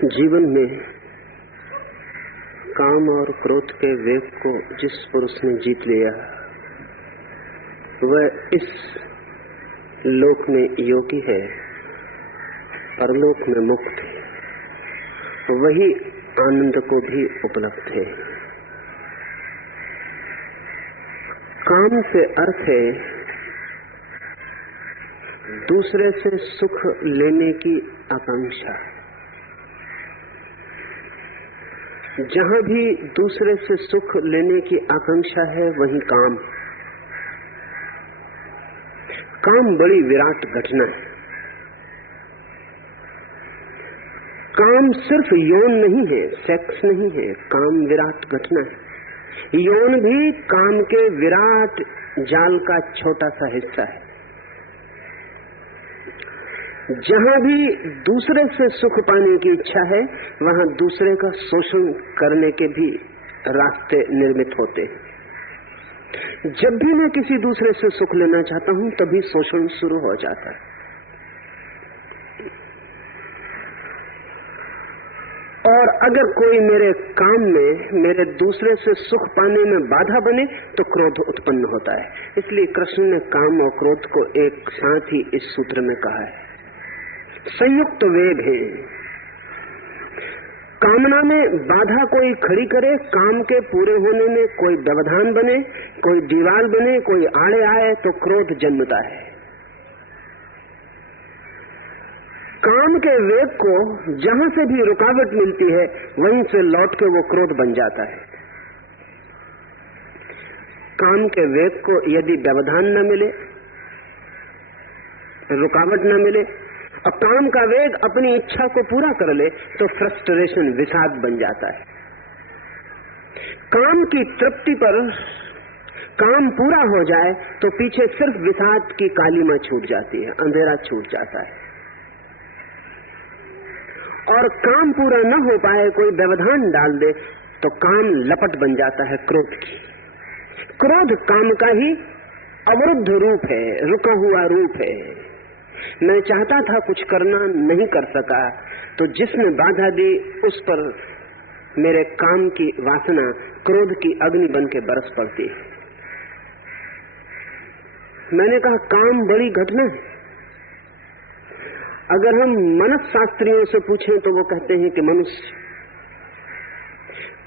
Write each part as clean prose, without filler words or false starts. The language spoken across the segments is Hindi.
जीवन में काम और क्रोध के वेग को जिस पुरुष ने जीत लिया वह इस लोक में योगी है, परलोक में मुक्त है। वही आनंद को भी उपलब्ध है। काम से अर्थ है दूसरे से सुख लेने की आकांक्षा। जहां भी दूसरे से सुख लेने की आकांक्षा है वहीं काम। काम बड़ी विराट घटना है। काम सिर्फ यौन नहीं है, सेक्स नहीं है, काम विराट घटना है। यौन भी काम के विराट जाल का छोटा सा हिस्सा है। जहां भी दूसरे से सुख पाने की इच्छा है वहां दूसरे का शोषण करने के भी रास्ते निर्मित होते हैं। जब भी मैं किसी दूसरे से सुख लेना चाहता हूं तभी शोषण शुरू हो जाता है। और अगर कोई मेरे काम में मेरे दूसरे से सुख पाने में बाधा बने तो क्रोध उत्पन्न होता है। इसलिए कृष्ण ने काम और क्रोध को एक साथ ही इस सूत्र में कहा है। संयुक्त वेग है। कामना में बाधा कोई खड़ी करे, काम के पूरे होने में कोई व्यवधान बने, कोई दीवार बने, कोई आड़े आए तो क्रोध जन्मता है। काम के वेग को जहां से भी रुकावट मिलती है वहीं से लौट के वो क्रोध बन जाता है। काम के वेग को यदि व्यवधान न मिले, रुकावट न मिले और काम का वेग अपनी इच्छा को पूरा कर ले तो फ्रस्ट्रेशन, विषाद बन जाता है। काम की तृप्ति पर काम पूरा हो जाए तो पीछे सिर्फ विषाद की कालीमा छूट जाती है, अंधेरा छूट जाता है। और काम पूरा न हो पाए, कोई व्यवधान डाल दे तो काम लपट बन जाता है क्रोध की। क्रोध काम का ही अवरुद्ध रूप है, रुका हुआ रूप है। मैं चाहता था कुछ करना, नहीं कर सका, तो जिसने बाधा दी उस पर मेरे काम की वासना क्रोध की अग्नि बन के बरस पड़ती है। मैंने कहा काम बड़ी घटना है। अगर हम मनस्शास्त्रियों से पूछें तो वो कहते हैं कि मनुष्य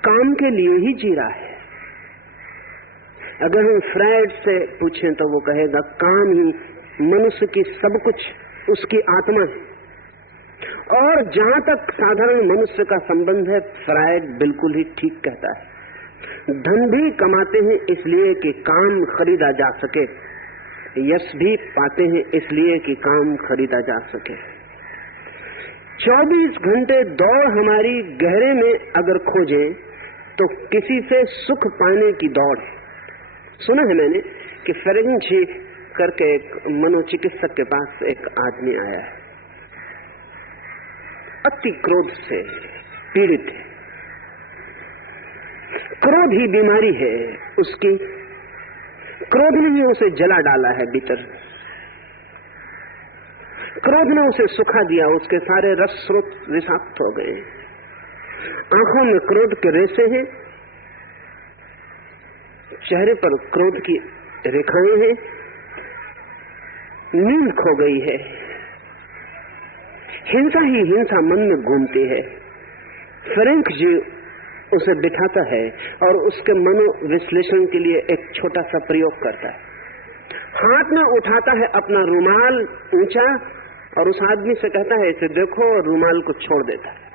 काम के लिए ही जी रहा है। अगर हम फ्रायड से पूछें तो वो कहेगा काम ही मनुष्य की सब कुछ उसकी आत्मा है। और जहां तक साधारण मनुष्य का संबंध है, फ्रायड बिल्कुल ही ठीक कहता है। धन भी कमाते हैं इसलिए कि काम खरीदा जा सके, यश भी पाते हैं इसलिए कि काम खरीदा जा सके। 24 घंटे दौड़ हमारी गहरे में अगर खोजें तो किसी से सुख पाने की दौड़ है। सुना है मैंने कि फेरेंजी करके एक मनोचिकित्सक के पास एक आदमी आया है, अति क्रोध से पीड़ित है। क्रोध ही बीमारी है उसकी। क्रोध ने ही उसे जला डाला है भीतर। क्रोध ने उसे सुखा दिया, उसके सारे रस स्रोत विषाक्त हो गए। आंखों में क्रोध के रेसे हैं, चेहरे पर क्रोध की रेखाएं हैं, नींद खो गई है, हिंसा ही हिंसा मन में घूमती है। फ्रेंक जी उसे बिठाता है और उसके मनोविश्लेषण के लिए एक छोटा सा प्रयोग करता है। हाथ में उठाता है अपना रुमाल ऊंचा और उस आदमी से कहता है इसे देखो, और रुमाल को छोड़ देता है।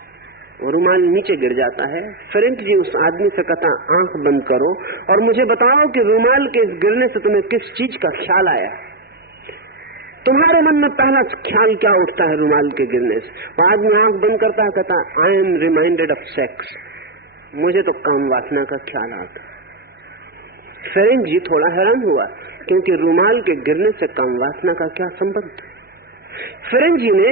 वो रुमाल नीचे गिर जाता है। फ्रेंक जी उस आदमी से कहता आंख बंद करो और मुझे बताओ कि रुमाल के इस गिरने से तुम्हें किस चीज का ख्याल आया। तुम्हारे मन में पहला ख्याल क्या उठता है रुमाल के गिरने से? वो आदमी आंख बंद करता है, कहता I am reminded of sex. मुझे तो काम वासना का ख्याल आता। फेरेंज जी थोड़ा हैरान हुआ क्योंकि रुमाल के गिरने से काम वासना का क्या संबंध। फेरेंज जी ने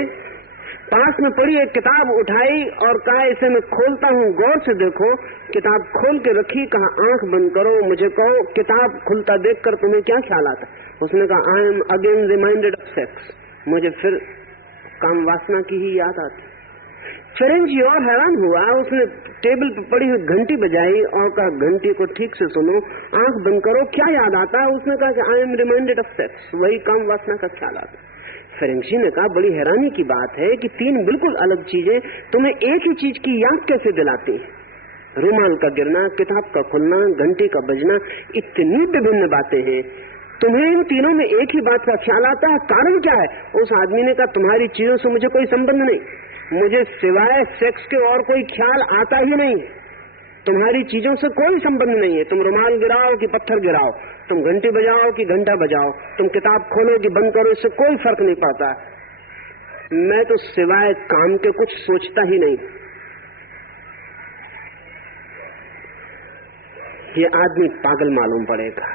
पास में पड़ी एक किताब उठाई और कहा इसे मैं खोलता हूँ, गौर से देखो। किताब खोल के रखी, कहा आंख बंद करो, मुझे कहो किताब खुलता देखकर तुम्हें क्या ख्याल आता? उसने कहा I am again reminded of sex. मुझे फिर काम वासना की ही याद आती। फेरेंची और हैरान हुआ। उसने टेबल पर पड़ी हुई घंटी बजाई और कहा घंटी को ठीक से सुनो, आंख बंद करो, क्या याद आता है? उसने कहा कि I am reminded of sex. वही काम वासना का ख्याल आता है। फेरेंची ने कहा बड़ी हैरानी की बात है कि तीन बिल्कुल अलग चीजें तुम्हें एक ही चीज की याद कैसे दिलाती? रुमाल का गिरना, किताब का खुलना, घंटी का बजना, इतनी विभिन्न बातें हैं, तुम्हें इन तीनों में एक ही बात का ख्याल आता है, कारण क्या है? उस आदमी ने कहा तुम्हारी चीजों से मुझे कोई संबंध नहीं, मुझे सिवाय सेक्स के और कोई ख्याल आता ही नहीं, तुम्हारी चीजों से कोई संबंध नहीं है। तुम रुमाल गिराओ कि पत्थर गिराओ, तुम घंटी बजाओ कि घंटा बजाओ, तुम किताब खोलो कि बंद करो, इससे कोई फर्क नहीं पड़ता। मैं तो सिवाय काम के कुछ सोचता ही नहीं। ये आदमी पागल मालूम पड़ेगा,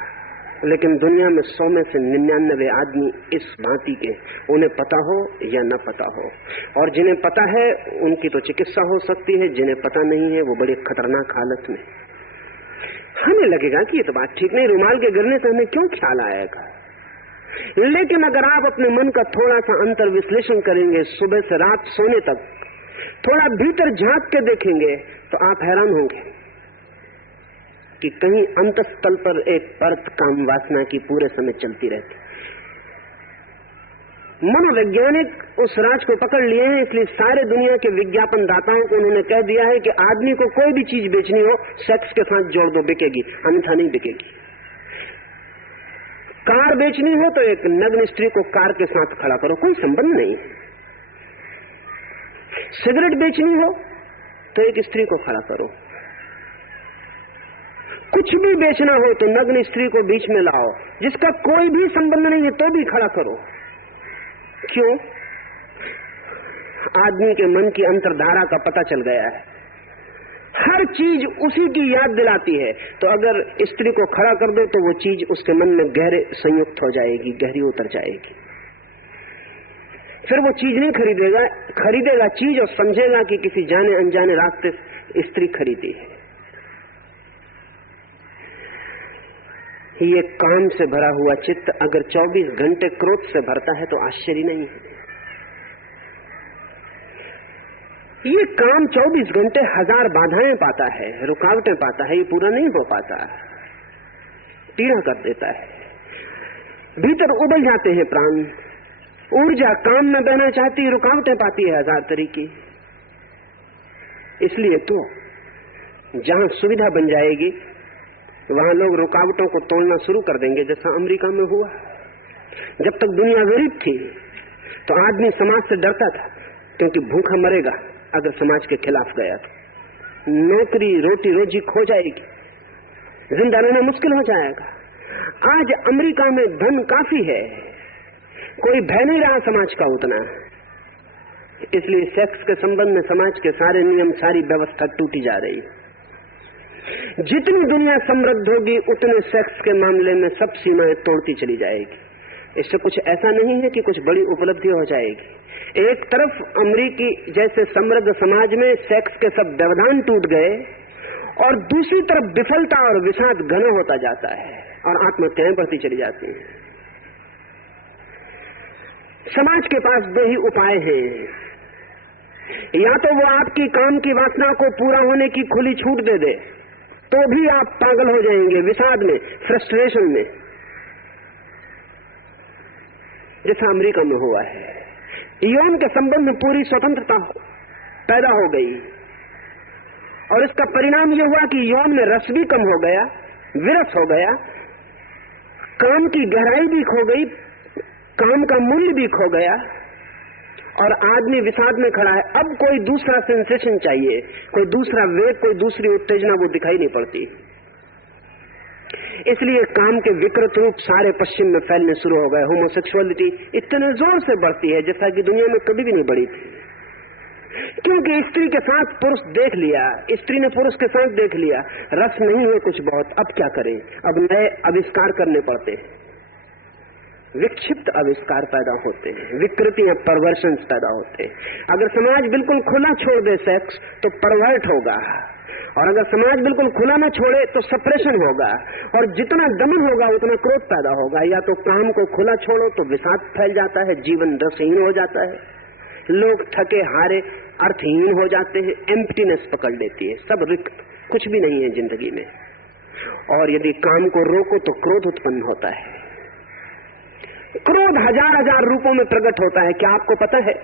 लेकिन दुनिया में 100 में से 99 आदमी इस भांति के, उन्हें पता हो या न पता हो। और जिन्हें पता है उनकी तो चिकित्सा हो सकती है, जिन्हें पता नहीं है वो बड़ी खतरनाक हालत में। हमें लगेगा कि ये तो बात ठीक नहीं, रुमाल के गिरने से हमें क्यों ख्याल आएगा? लेकिन अगर आप अपने मन का थोड़ा सा अंतर विश्लेषण करेंगे, सुबह से रात सोने तक थोड़ा भीतर झांक के देखेंगे, तो आप हैरान होंगे कि कहीं अंतस्तल पर एक परत काम वासना की पूरे समय चलती रहती। मनोवैज्ञानिक उस राज को पकड़ लिए हैं, इसलिए सारे दुनिया के विज्ञापन दाताओं को उन्होंने कह दिया है कि आदमी को कोई भी चीज बेचनी हो सेक्स के साथ जोड़ दो, बिकेगी, अन्यथा नहीं बिकेगी। कार बेचनी हो तो एक नग्न स्त्री को कार के साथ खड़ा करो, कोई संबंध नहीं। सिगरेट बेचनी हो तो एक स्त्री को खड़ा करो। कुछ भी बेचना हो तो नग्न स्त्री को बीच में लाओ, जिसका कोई भी संबंध नहीं है, तो भी खड़ा करो। क्यों? आदमी के मन की अंतर्धारा का पता चल गया है, हर चीज उसी की याद दिलाती है। तो अगर स्त्री को खड़ा कर दो तो वो चीज उसके मन में गहरे संयुक्त हो जाएगी, गहरी उतर जाएगी। फिर वो चीज नहीं खरीदेगा चीज, और समझेगा कि किसी जाने अनजाने रास्ते स्त्री खरीदी है। ये काम से भरा हुआ चित्त अगर 24 घंटे क्रोध से भरता है तो आश्चर्य नहीं है। ये काम 24 घंटे 1000 बाधाएं पाता है, रुकावटें पाता है, ये पूरा नहीं हो पाता, पीड़ा कर देता है। भीतर उबल जाते हैं प्राण, ऊर्जा काम में बहना चाहती है, रुकावटें पाती है 1000 तरीके। इसलिए तो जहां सुविधा बन जाएगी वहां लोग रुकावटों को तोड़ना शुरू कर देंगे, जैसा अमेरिका में हुआ। जब तक दुनिया गरीब थी तो आदमी समाज से डरता था, क्योंकि भूखा मरेगा अगर समाज के खिलाफ गया तो। नौकरी रोटी रोजी खो जाएगी, जिंदा रहना मुश्किल हो जाएगा। आज अमेरिका में धन काफी है, कोई भय नहीं रहा समाज का उतना। इसलिए सेक्स के संबंध में समाज के सारे नियम, सारी व्यवस्था टूटी जा रही है। जितनी दुनिया समृद्ध होगी उतने सेक्स के मामले में सब सीमाएं तोड़ती चली जाएगी। इससे कुछ ऐसा नहीं है कि कुछ बड़ी उपलब्धि हो जाएगी। एक तरफ अमेरिकी जैसे समृद्ध समाज में सेक्स के सब व्यवधान टूट गए, और दूसरी तरफ विफलता और विषाद घना होता जाता है और आत्महत्याएं बढ़ती चली जाती हैं। समाज के पास दो ही उपाय हैं, या तो वो आपकी काम की वासना को पूरा होने की खुली छूट दे दे, तो भी आप पागल हो जाएंगे विषाद में, फ्रस्ट्रेशन में, जैसा अमेरिका में हुआ है। यौन के संबंध में पूरी स्वतंत्रता पैदा हो गई, और इसका परिणाम यह हुआ कि यौन में रस भी कम हो गया, विरस हो गया, काम की गहराई भी खो गई, काम का मूल्य भी खो गया, और आदमी विषाद में खड़ा है। अब कोई दूसरा सेंसेशन चाहिए, कोई दूसरा वेग, कोई दूसरी उत्तेजना वो दिखाई नहीं पड़ती। इसलिए काम के विकृत रूप सारे पश्चिम में फैलने शुरू हो गए। होमोसेक्सुअलिटी इतने जोर से बढ़ती है जैसा कि दुनिया में कभी भी नहीं बढ़ी थी, क्योंकि स्त्री के साथ पुरुष देख लिया, स्त्री ने पुरुष के साथ देख लिया, रस नहीं है कुछ बहुत, अब क्या करें? अब नए आविष्कार करने पड़ते हैं, विक्षिप्त आविष्कार पैदा होते हैं, विकृतियां, परवर्शंस पैदा होते हैं। अगर समाज बिल्कुल खुला छोड़ दे सेक्स तो परवर्ट होगा, और अगर समाज बिल्कुल खुला न छोड़े तो सप्रेशन होगा, और जितना दमन होगा उतना क्रोध पैदा होगा। या तो काम को खुला छोड़ो तो विषाद फैल जाता है, जीवन रसहीन हो जाता है, लोग थके हारे अर्थहीन हो जाते हैं, एम्प्टीनेस पकड़ लेती है, सब रिक्त, कुछ भी नहीं है जिंदगी में। और यदि काम को रोको तो क्रोध उत्पन्न होता है। क्रोध हजार हजार रूपों में प्रकट होता है। क्या आपको पता है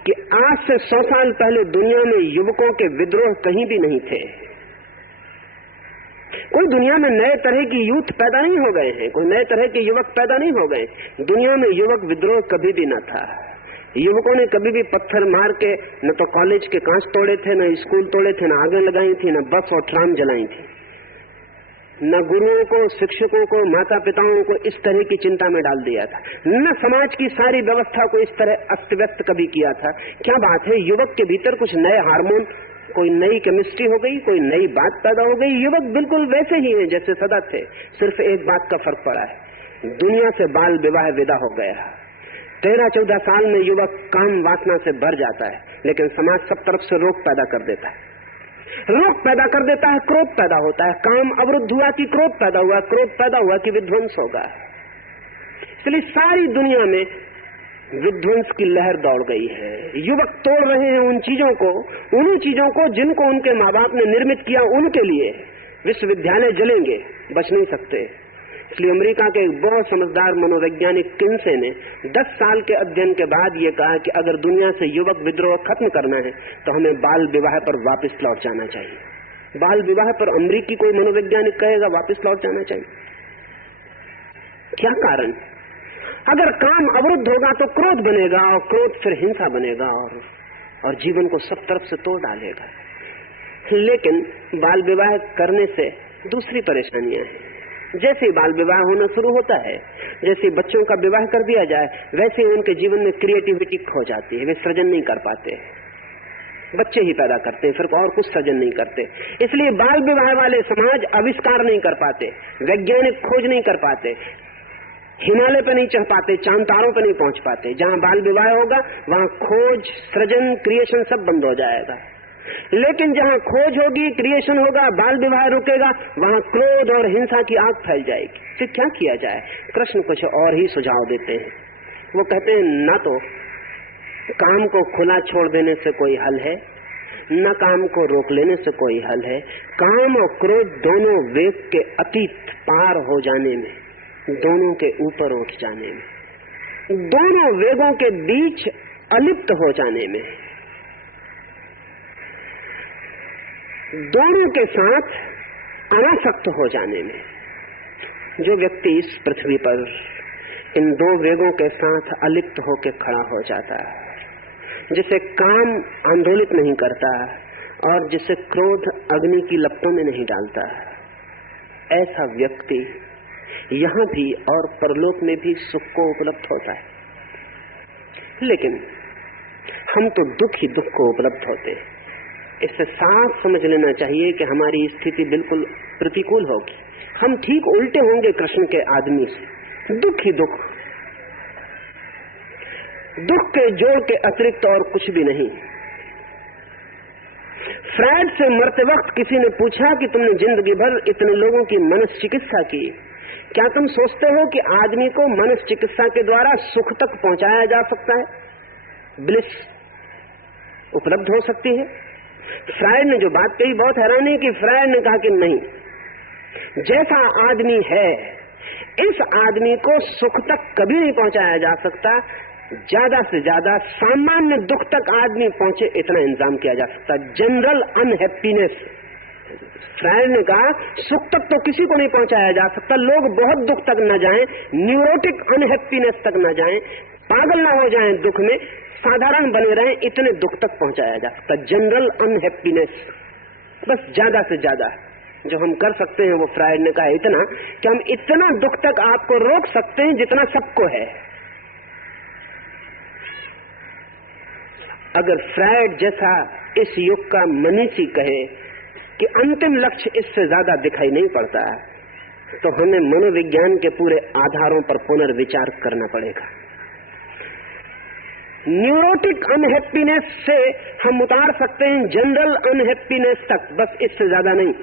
कि आज से 100 साल पहले दुनिया में युवकों के विद्रोह कहीं भी नहीं थे। कोई दुनिया में नए तरह की यूथ पैदा नहीं हो गए हैं, कोई नए तरह के युवक पैदा नहीं हो गए। दुनिया में युवक विद्रोह कभी भी न था। युवकों ने कभी भी पत्थर मार के न तो कॉलेज के कांच तोड़े थे, न स्कूल तोड़े थे, न आगे लगाई थी, न बस और ट्राम जलाई थी, न गुरुओं को, शिक्षकों को, माता पिताओं को इस तरह की चिंता में डाल दिया था, न समाज की सारी व्यवस्था को इस तरह अस्त व्यस्त कभी किया था। क्या बात है, युवक के भीतर कुछ नए हार्मोन, कोई नई केमिस्ट्री हो गई, कोई नई बात पैदा हो गई। युवक बिल्कुल वैसे ही हैं जैसे सदा थे, सिर्फ एक बात का फर्क पड़ा है, दुनिया से बाल विवाह विदा हो गया। 13-14 साल में युवक काम वासना से भर जाता है, लेकिन समाज सब तरफ से रोग पैदा कर देता है, रोग पैदा कर देता है, क्रोध पैदा होता है। काम अवरुद्ध हुआ कि क्रोध पैदा हुआ, क्रोध पैदा हुआ कि विध्वंस होगा। इसलिए सारी दुनिया में विध्वंस की लहर दौड़ गई है। युवक तोड़ रहे हैं उन चीजों को, उन्हीं चीजों को जिनको उनके माँ बाप ने निर्मित किया, उनके लिए विश्वविद्यालय जलेंगे, बच नहीं सकते। इसलिए अमेरिका के एक बहुत समझदार मनोवैज्ञानिक किन्से ने 10 साल के अध्ययन के बाद ये कहा कि अगर दुनिया से युवक विद्रोह खत्म करना है तो हमें बाल विवाह पर वापस लौट जाना चाहिए। बाल विवाह पर अमेरिकी कोई मनोवैज्ञानिक कहेगा वापस लौट जाना चाहिए। क्या कारण? अगर काम अवरुद्ध होगा तो क्रोध बनेगा, और क्रोध फिर हिंसा बनेगा, और जीवन को सब तरफ से तोड़ डालेगा। लेकिन बाल विवाह करने से दूसरी परेशानियां हैं। जैसे बाल विवाह होना शुरू होता है, जैसे बच्चों का विवाह कर दिया जाए, वैसे उनके जीवन में क्रिएटिविटी खो जाती है, वे सृजन नहीं कर पाते, बच्चे ही पैदा करते हैं, फिर और कुछ सृजन नहीं करते। इसलिए बाल विवाह वाले समाज आविष्कार नहीं कर पाते, वैज्ञानिक खोज नहीं कर पाते, हिमालय पे नहीं चढ़ पाते, चांद तारों पे नहीं पहुंच पाते। जहां बाल विवाह होगा वहां खोज, सृजन, क्रिएशन सब बंद हो जाएगा। लेकिन जहां खोज होगी, क्रिएशन होगा, बाल विवाह रुकेगा, वहां क्रोध और हिंसा की आग फैल जाएगी। फिर क्या किया जाए? कृष्ण कुछ और ही सुझाव देते हैं। वो कहते हैं न तो काम को खुला छोड़ देने से कोई हल है, न काम को रोक लेने से कोई हल है। काम और क्रोध दोनों वेग के अतीत पार हो जाने में, दोनों के ऊपर उठ जाने में, दोनों वेगों के बीच अलिप्त हो जाने में, दोनों के साथ अनासक्त हो जाने में। जो व्यक्ति इस पृथ्वी पर इन दो वेगों के साथ अलिप्त होकर खड़ा हो जाता है, जिसे काम आंदोलित नहीं करता और जिसे क्रोध अग्नि की लपटों में नहीं डालता, ऐसा व्यक्ति यहाँ भी और परलोक में भी सुख को उपलब्ध होता है। लेकिन हम तो दुख ही दुख को उपलब्ध होते हैं। इससे साफ समझ लेना चाहिए कि हमारी स्थिति बिल्कुल प्रतिकूल होगी। हम ठीक उल्टे होंगे कृष्ण के आदमी से, दुख ही दुख, दुख के जोड़ के अतिरिक्त और कुछ भी नहीं। फ्रायड से मरते वक्त किसी ने पूछा कि तुमने जिंदगी भर इतने लोगों की मनस चिकित्सा की, क्या तुम सोचते हो कि आदमी को मनस चिकित्सा के द्वारा सुख तक पहुंचाया जा सकता है, ब्लिस उपलब्ध हो सकती है? फ्रायड ने जो बात कही बहुत हैरानी की। फ्रायड ने कहा कि नहीं, जैसा आदमी है इस आदमी को सुख तक कभी नहीं पहुंचाया जा सकता, ज्यादा से ज्यादा सामान्य दुख तक आदमी पहुंचे इतना इंतजाम किया जा सकता। जनरल अनहैप्पीनेस, फ्रायड ने कहा सुख तक तो किसी को नहीं पहुंचाया जा सकता, लोग बहुत दुख तक न जाएं, न्यूरोटिक अनहैप्पीनेस तक न जाएं, पागल ना हो जाएं दुख में, साधारण बने रहें, इतने दुख तक पहुंचाया जा सकता। जनरल अनहैप्पीनेस, बस ज्यादा से ज्यादा जो हम कर सकते हैं वो फ्रायड ने कहा इतना कि हम इतना दुख तक आपको रोक सकते हैं जितना सबको है। अगर फ्रायड जैसा इस युग का मनीषी कहे कि अंतिम लक्ष्य इससे ज्यादा दिखाई नहीं पड़ता, तो हमें मनोविज्ञान के पूरे आधारों पर पुनर्विचार करना पड़ेगा। न्यूरोटिक अनहैप्पीनेस से हम उतार सकते हैं जनरल अनहैप्पीनेस तक, बस इससे ज्यादा नहीं।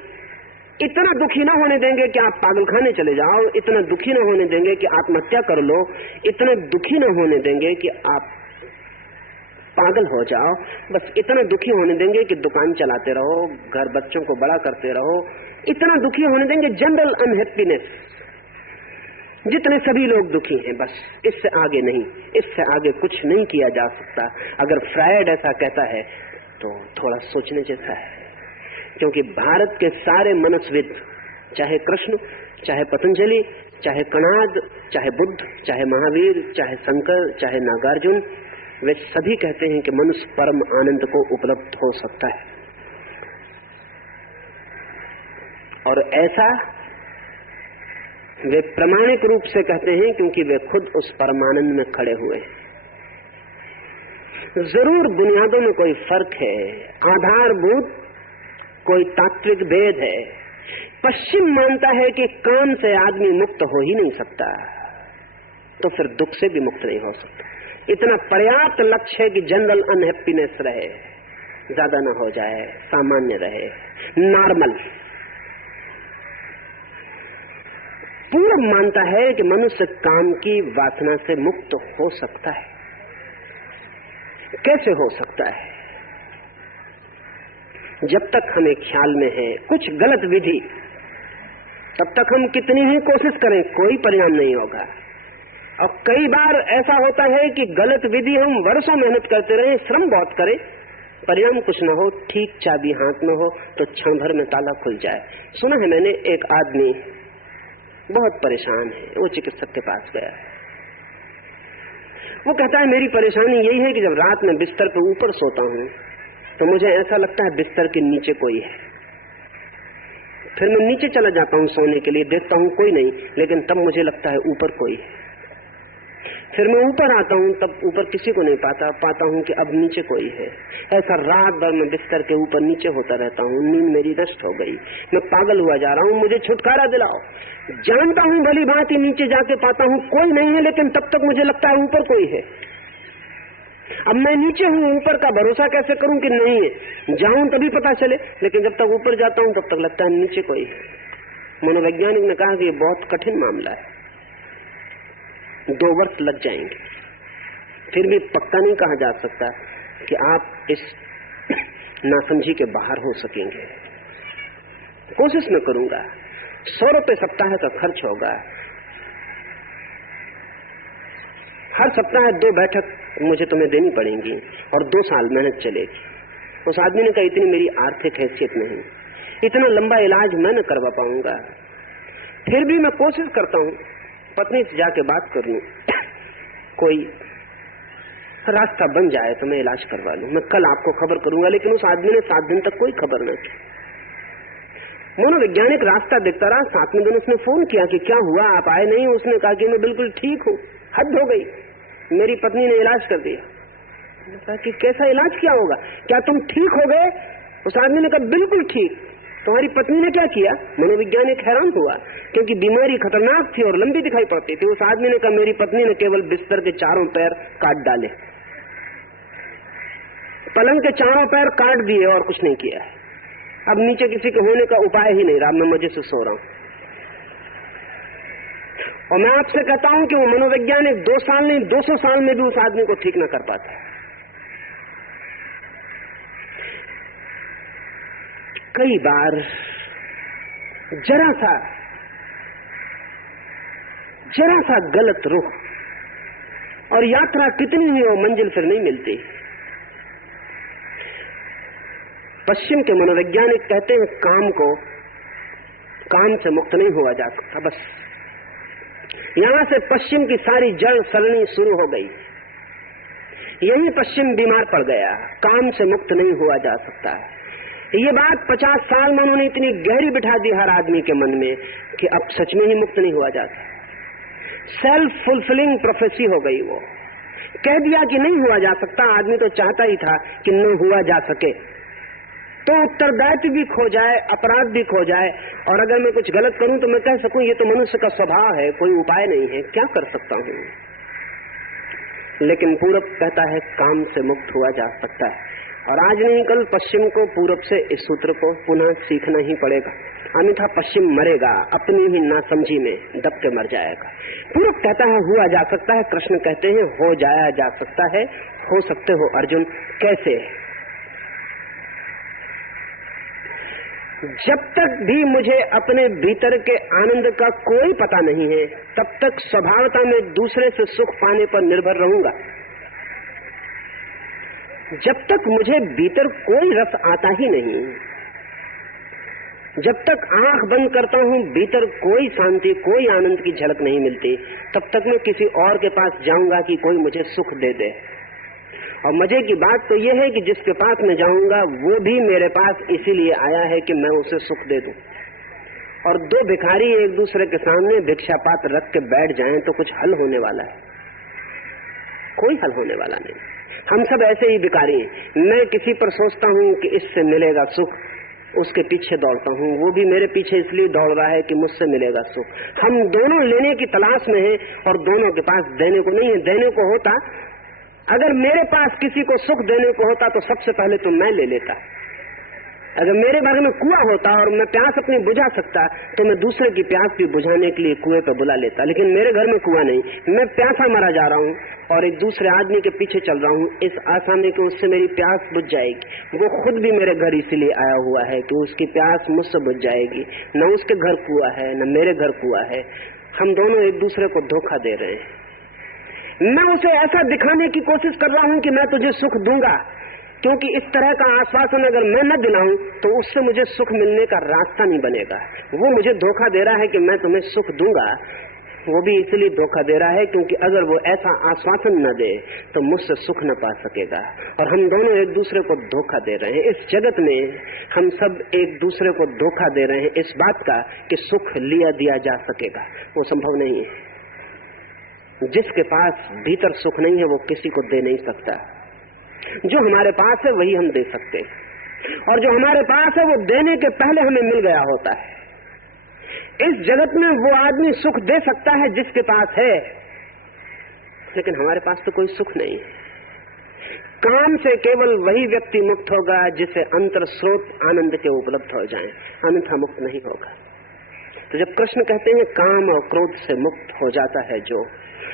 इतना दुखी ना होने देंगे कि आप पागलखाने चले जाओ, इतना दुखी ना होने देंगे कि आत्महत्या कर लो, इतना दुखी ना होने देंगे कि आप पागल हो जाओ, बस इतना दुखी होने देंगे कि दुकान चलाते रहो, घर बच्चों को बड़ा करते रहो, इतना दुखी होने देंगे, जनरल अनहैप्पीनेस, जितने सभी लोग दुखी हैं, बस इससे आगे नहीं, इससे आगे कुछ नहीं किया जा सकता। अगर फ्रायड ऐसा कहता है तो थोड़ा सोचने जैसा है, क्योंकि भारत के सारे मनस्विद, चाहे कृष्ण, चाहे पतंजलि, चाहे कणाद, चाहे बुद्ध, चाहे महावीर, चाहे शंकर, चाहे नागार्जुन, वे सभी कहते हैं कि मनुष्य परम आनंद को उपलब्ध हो सकता है। और ऐसा वे प्रामाणिक रूप से कहते हैं क्योंकि वे खुद उस परमानंद में खड़े हुए हैं। जरूर बुनियादों में कोई फर्क है, आधारभूत कोई तात्विक भेद है। पश्चिम मानता है कि काम से आदमी मुक्त हो ही नहीं सकता, तो फिर दुख से भी मुक्त नहीं हो सकता। इतना पर्याप्त लक्ष्य है कि जनरल अनहैप्पीनेस रहे, ज्यादा ना हो जाए, सामान्य रहे, नॉर्मल। पूर्व मानता है कि मनुष्य काम की वासना से मुक्त हो सकता है। कैसे हो सकता है? जब तक हमें ख्याल में है कुछ गलत विधि, तब तक हम कितनी ही कोशिश करें कोई परिणाम नहीं होगा। और कई बार ऐसा होता है कि गलत विधि हम वर्षों मेहनत करते रहे, श्रम बहुत करें, परिणाम कुछ न हो, ठीक चाबी हाथ में हो तो क्षण भर में ताला खुल जाए। सुना है मैंने, एक आदमी बहुत परेशान है, वो चिकित्सक के पास गया है। वो कहता है मेरी परेशानी यही है कि जब रात में बिस्तर पे ऊपर सोता हूँ तो मुझे ऐसा लगता है बिस्तर के नीचे कोई है। फिर मैं नीचे चला जाता हूँ सोने के लिए, देखता हूँ कोई नहीं, लेकिन तब मुझे लगता है ऊपर कोई है। फिर मैं ऊपर आता हूँ, तब ऊपर किसी को नहीं पाता हूँ कि अब नीचे कोई है। ऐसा रात भर मैं बिस्तर के ऊपर नीचे होता रहता हूँ। नींद मेरी नष्ट हो गई, मैं पागल हुआ जा रहा हूँ, मुझे छुटकारा दिलाओ। जानता हूँ भली भांति, नीचे जाके पाता हूँ कोई नहीं है, लेकिन तब तक मुझे लगता है ऊपर कोई है। अब मैं नीचे हूँ, ऊपर का भरोसा कैसे करूं कि नहीं है? जाऊं तभी पता चले, लेकिन जब तक ऊपर जाता हूं तब तक लगता है नीचे कोई है। मनोवैज्ञानिक ने कहा कि ये बहुत कठिन मामला है, 2 वर्ष लग जाएंगे, फिर भी पक्का नहीं कहा जा सकता कि आप इस नासमझी के बाहर हो सकेंगे। कोशिश मैं करूंगा। 100 रुपए सप्ताह का खर्च होगा, हर सप्ताह 2 बैठक मुझे तुम्हें देनी पड़ेंगी और 2 साल मेहनत चलेगी। उस आदमी ने कहा इतनी मेरी आर्थिक हैसियत नहीं, इतना लंबा इलाज मैं न करवा पाऊंगा, फिर भी मैं कोशिश करता हूँ पत्नी से जाके बात कर लूं, कोई रास्ता बन जाए तो मैं इलाज करवा लूं। मैं कल आपको खबर करूंगा। लेकिन उस आदमी ने 7 दिन तक कोई खबर न की। मनोवैज्ञानिक रास्ता देखता रहा। 7वें दिन उसने फोन किया कि क्या हुआ, आप आए नहीं? उसने कहा कि मैं बिल्कुल ठीक हूँ। हद हो गई, मेरी पत्नी ने इलाज कर दिया। मैंने कहा कि कैसा इलाज किया होगा, क्या तुम ठीक हो गए? उस आदमी ने कहा बिल्कुल ठीक। तुम्हारी पत्नी ने क्या किया? मनोवैज्ञानिक हैरान हुआ, क्योंकि बीमारी खतरनाक थी और लंबी दिखाई पड़ती थी। उस आदमी ने कहा मेरी पत्नी ने केवल बिस्तर के 4 पैर काट डाले, पलंग के 4 पैर काट दिए और कुछ नहीं किया। अब नीचे किसी के होने का उपाय ही नहीं रहा, मैं मजे से सो रहा हूं। और मैं आपसे कहता हूं कि वो मनोवैज्ञानिक 2 साल नहीं 200 साल में भी उस आदमी को ठीक न कर पाता। कई बार जरा सा गलत रुख और यात्रा कितनी ही हो, मंजिल फिर नहीं मिलती। पश्चिम के मनोवैज्ञानिक कहते हैं काम से मुक्त नहीं हुआ जा सकता। बस यहां से पश्चिम की सारी जड़ सरणी शुरू हो गई। यही पश्चिम बीमार पड़ गया, काम से मुक्त नहीं हुआ जा सकता। ये बात 50 साल में उन्होंने इतनी गहरी बिठा दी हर आदमी के मन में कि अब सच में ही मुक्त नहीं हुआ जाता। सेल्फ फुलफिलिंग प्रोफेसी हो गई। वो कह दिया कि नहीं हुआ जा सकता। आदमी तो चाहता ही था कि न हुआ जा सके, तो उत्तरदायित्व भी खो जाए, अपराध भी खो जाए, और अगर मैं कुछ गलत करूं तो मैं कह सकूं ये तो मनुष्य का स्वभाव है, कोई उपाय नहीं है, क्या कर सकता हूं। लेकिन पूरब कहता है काम से मुक्त हुआ जा सकता है। और आज नहीं कल पश्चिम को पूरब से इस सूत्र को पुनः सीखना ही पड़ेगा, अन्यथा पश्चिम मरेगा, अपनी ही नासमझी में दब के मर जाएगा। पूरब कहता है हुआ जा सकता है, कृष्ण कहते हैं हो जाया जा सकता है। हो सकते हो अर्जुन, कैसे? जब तक भी मुझे अपने भीतर के आनंद का कोई पता नहीं है, तब तक स्वभावता में दूसरे से सुख पाने पर निर्भर रहूंगा। जब तक मुझे भीतर कोई रस आता ही नहीं, जब तक आंख बंद करता हूं भीतर कोई शांति, कोई आनंद की झलक नहीं मिलती, तब तक मैं किसी और के पास जाऊंगा कि कोई मुझे सुख दे दे। और मजे की बात तो यह है कि जिसके पास मैं जाऊंगा वो भी मेरे पास इसीलिए आया है कि मैं उसे सुख दे दूं। और दो भिखारी एक दूसरे के सामने भिक्षा पात्र रख के बैठ जाएं तो कुछ हल होने वाला है? कोई हल होने वाला नहीं। हम सब ऐसे ही भिखारी हैं। मैं किसी पर सोचता हूं कि इससे मिलेगा सुख, उसके पीछे दौड़ता हूं, वो भी मेरे पीछे इसलिए दौड़ रहा है कि मुझसे मिलेगा सुख। हम दोनों लेने की तलाश में हैं और दोनों के पास देने को नहीं है। देने को होता, अगर मेरे पास किसी को सुख देने को होता तो सबसे पहले तो मैं ले लेता। अगर मेरे घर में कुआं होता और मैं प्यास अपनी बुझा सकता तो मैं दूसरे की प्यास भी बुझाने के लिए कुएं पर बुला लेता। लेकिन मेरे घर में कुआं नहीं, मैं प्यासा मरा जा रहा हूं और एक दूसरे आदमी के पीछे चल रहा हूं इस आशा में कि उससे मेरी प्यास बुझ जाएगी। वो खुद भी मेरे घर इसलिए आया हुआ है कि उसकी प्यास मुझसे बुझ जाएगी। न उसके घर कुआं है न मेरे घर कुआं है। हम दोनों एक दूसरे को धोखा दे रहे हैं। मैं उसे ऐसा दिखाने की कोशिश कर रहा हूं कि मैं तुझे सुख दूंगा, क्योंकि इस तरह का आश्वासन अगर मैं न दिलाऊं तो उससे मुझे सुख मिलने का रास्ता नहीं बनेगा। वो मुझे धोखा दे रहा है कि मैं तुम्हें सुख दूंगा, वो भी इसलिए धोखा दे रहा है क्योंकि अगर वो ऐसा आश्वासन न दे तो मुझसे सुख न पा सकेगा। और हम दोनों एक दूसरे को धोखा दे रहे हैं। इस जगत में हम सब एक दूसरे को धोखा दे रहे हैं इस बात का कि सुख लिया दिया जा सकेगा। वो संभव नहीं है। जिसके पास भीतर सुख नहीं है वो किसी को दे नहीं सकता। जो हमारे पास है वही हम दे सकते हैं, और जो हमारे पास है वो देने के पहले हमें मिल गया होता है। इस जगत में वो आदमी सुख दे सकता है जिसके पास है, लेकिन हमारे पास तो कोई सुख नहीं है। काम से केवल वही व्यक्ति मुक्त होगा जिसे अंतर स्रोत आनंद के उपलब्ध हो जाएं, अन्यथा मुक्त नहीं होगा। तो जब कृष्ण कहते हैं काम और क्रोध से मुक्त हो जाता है जो,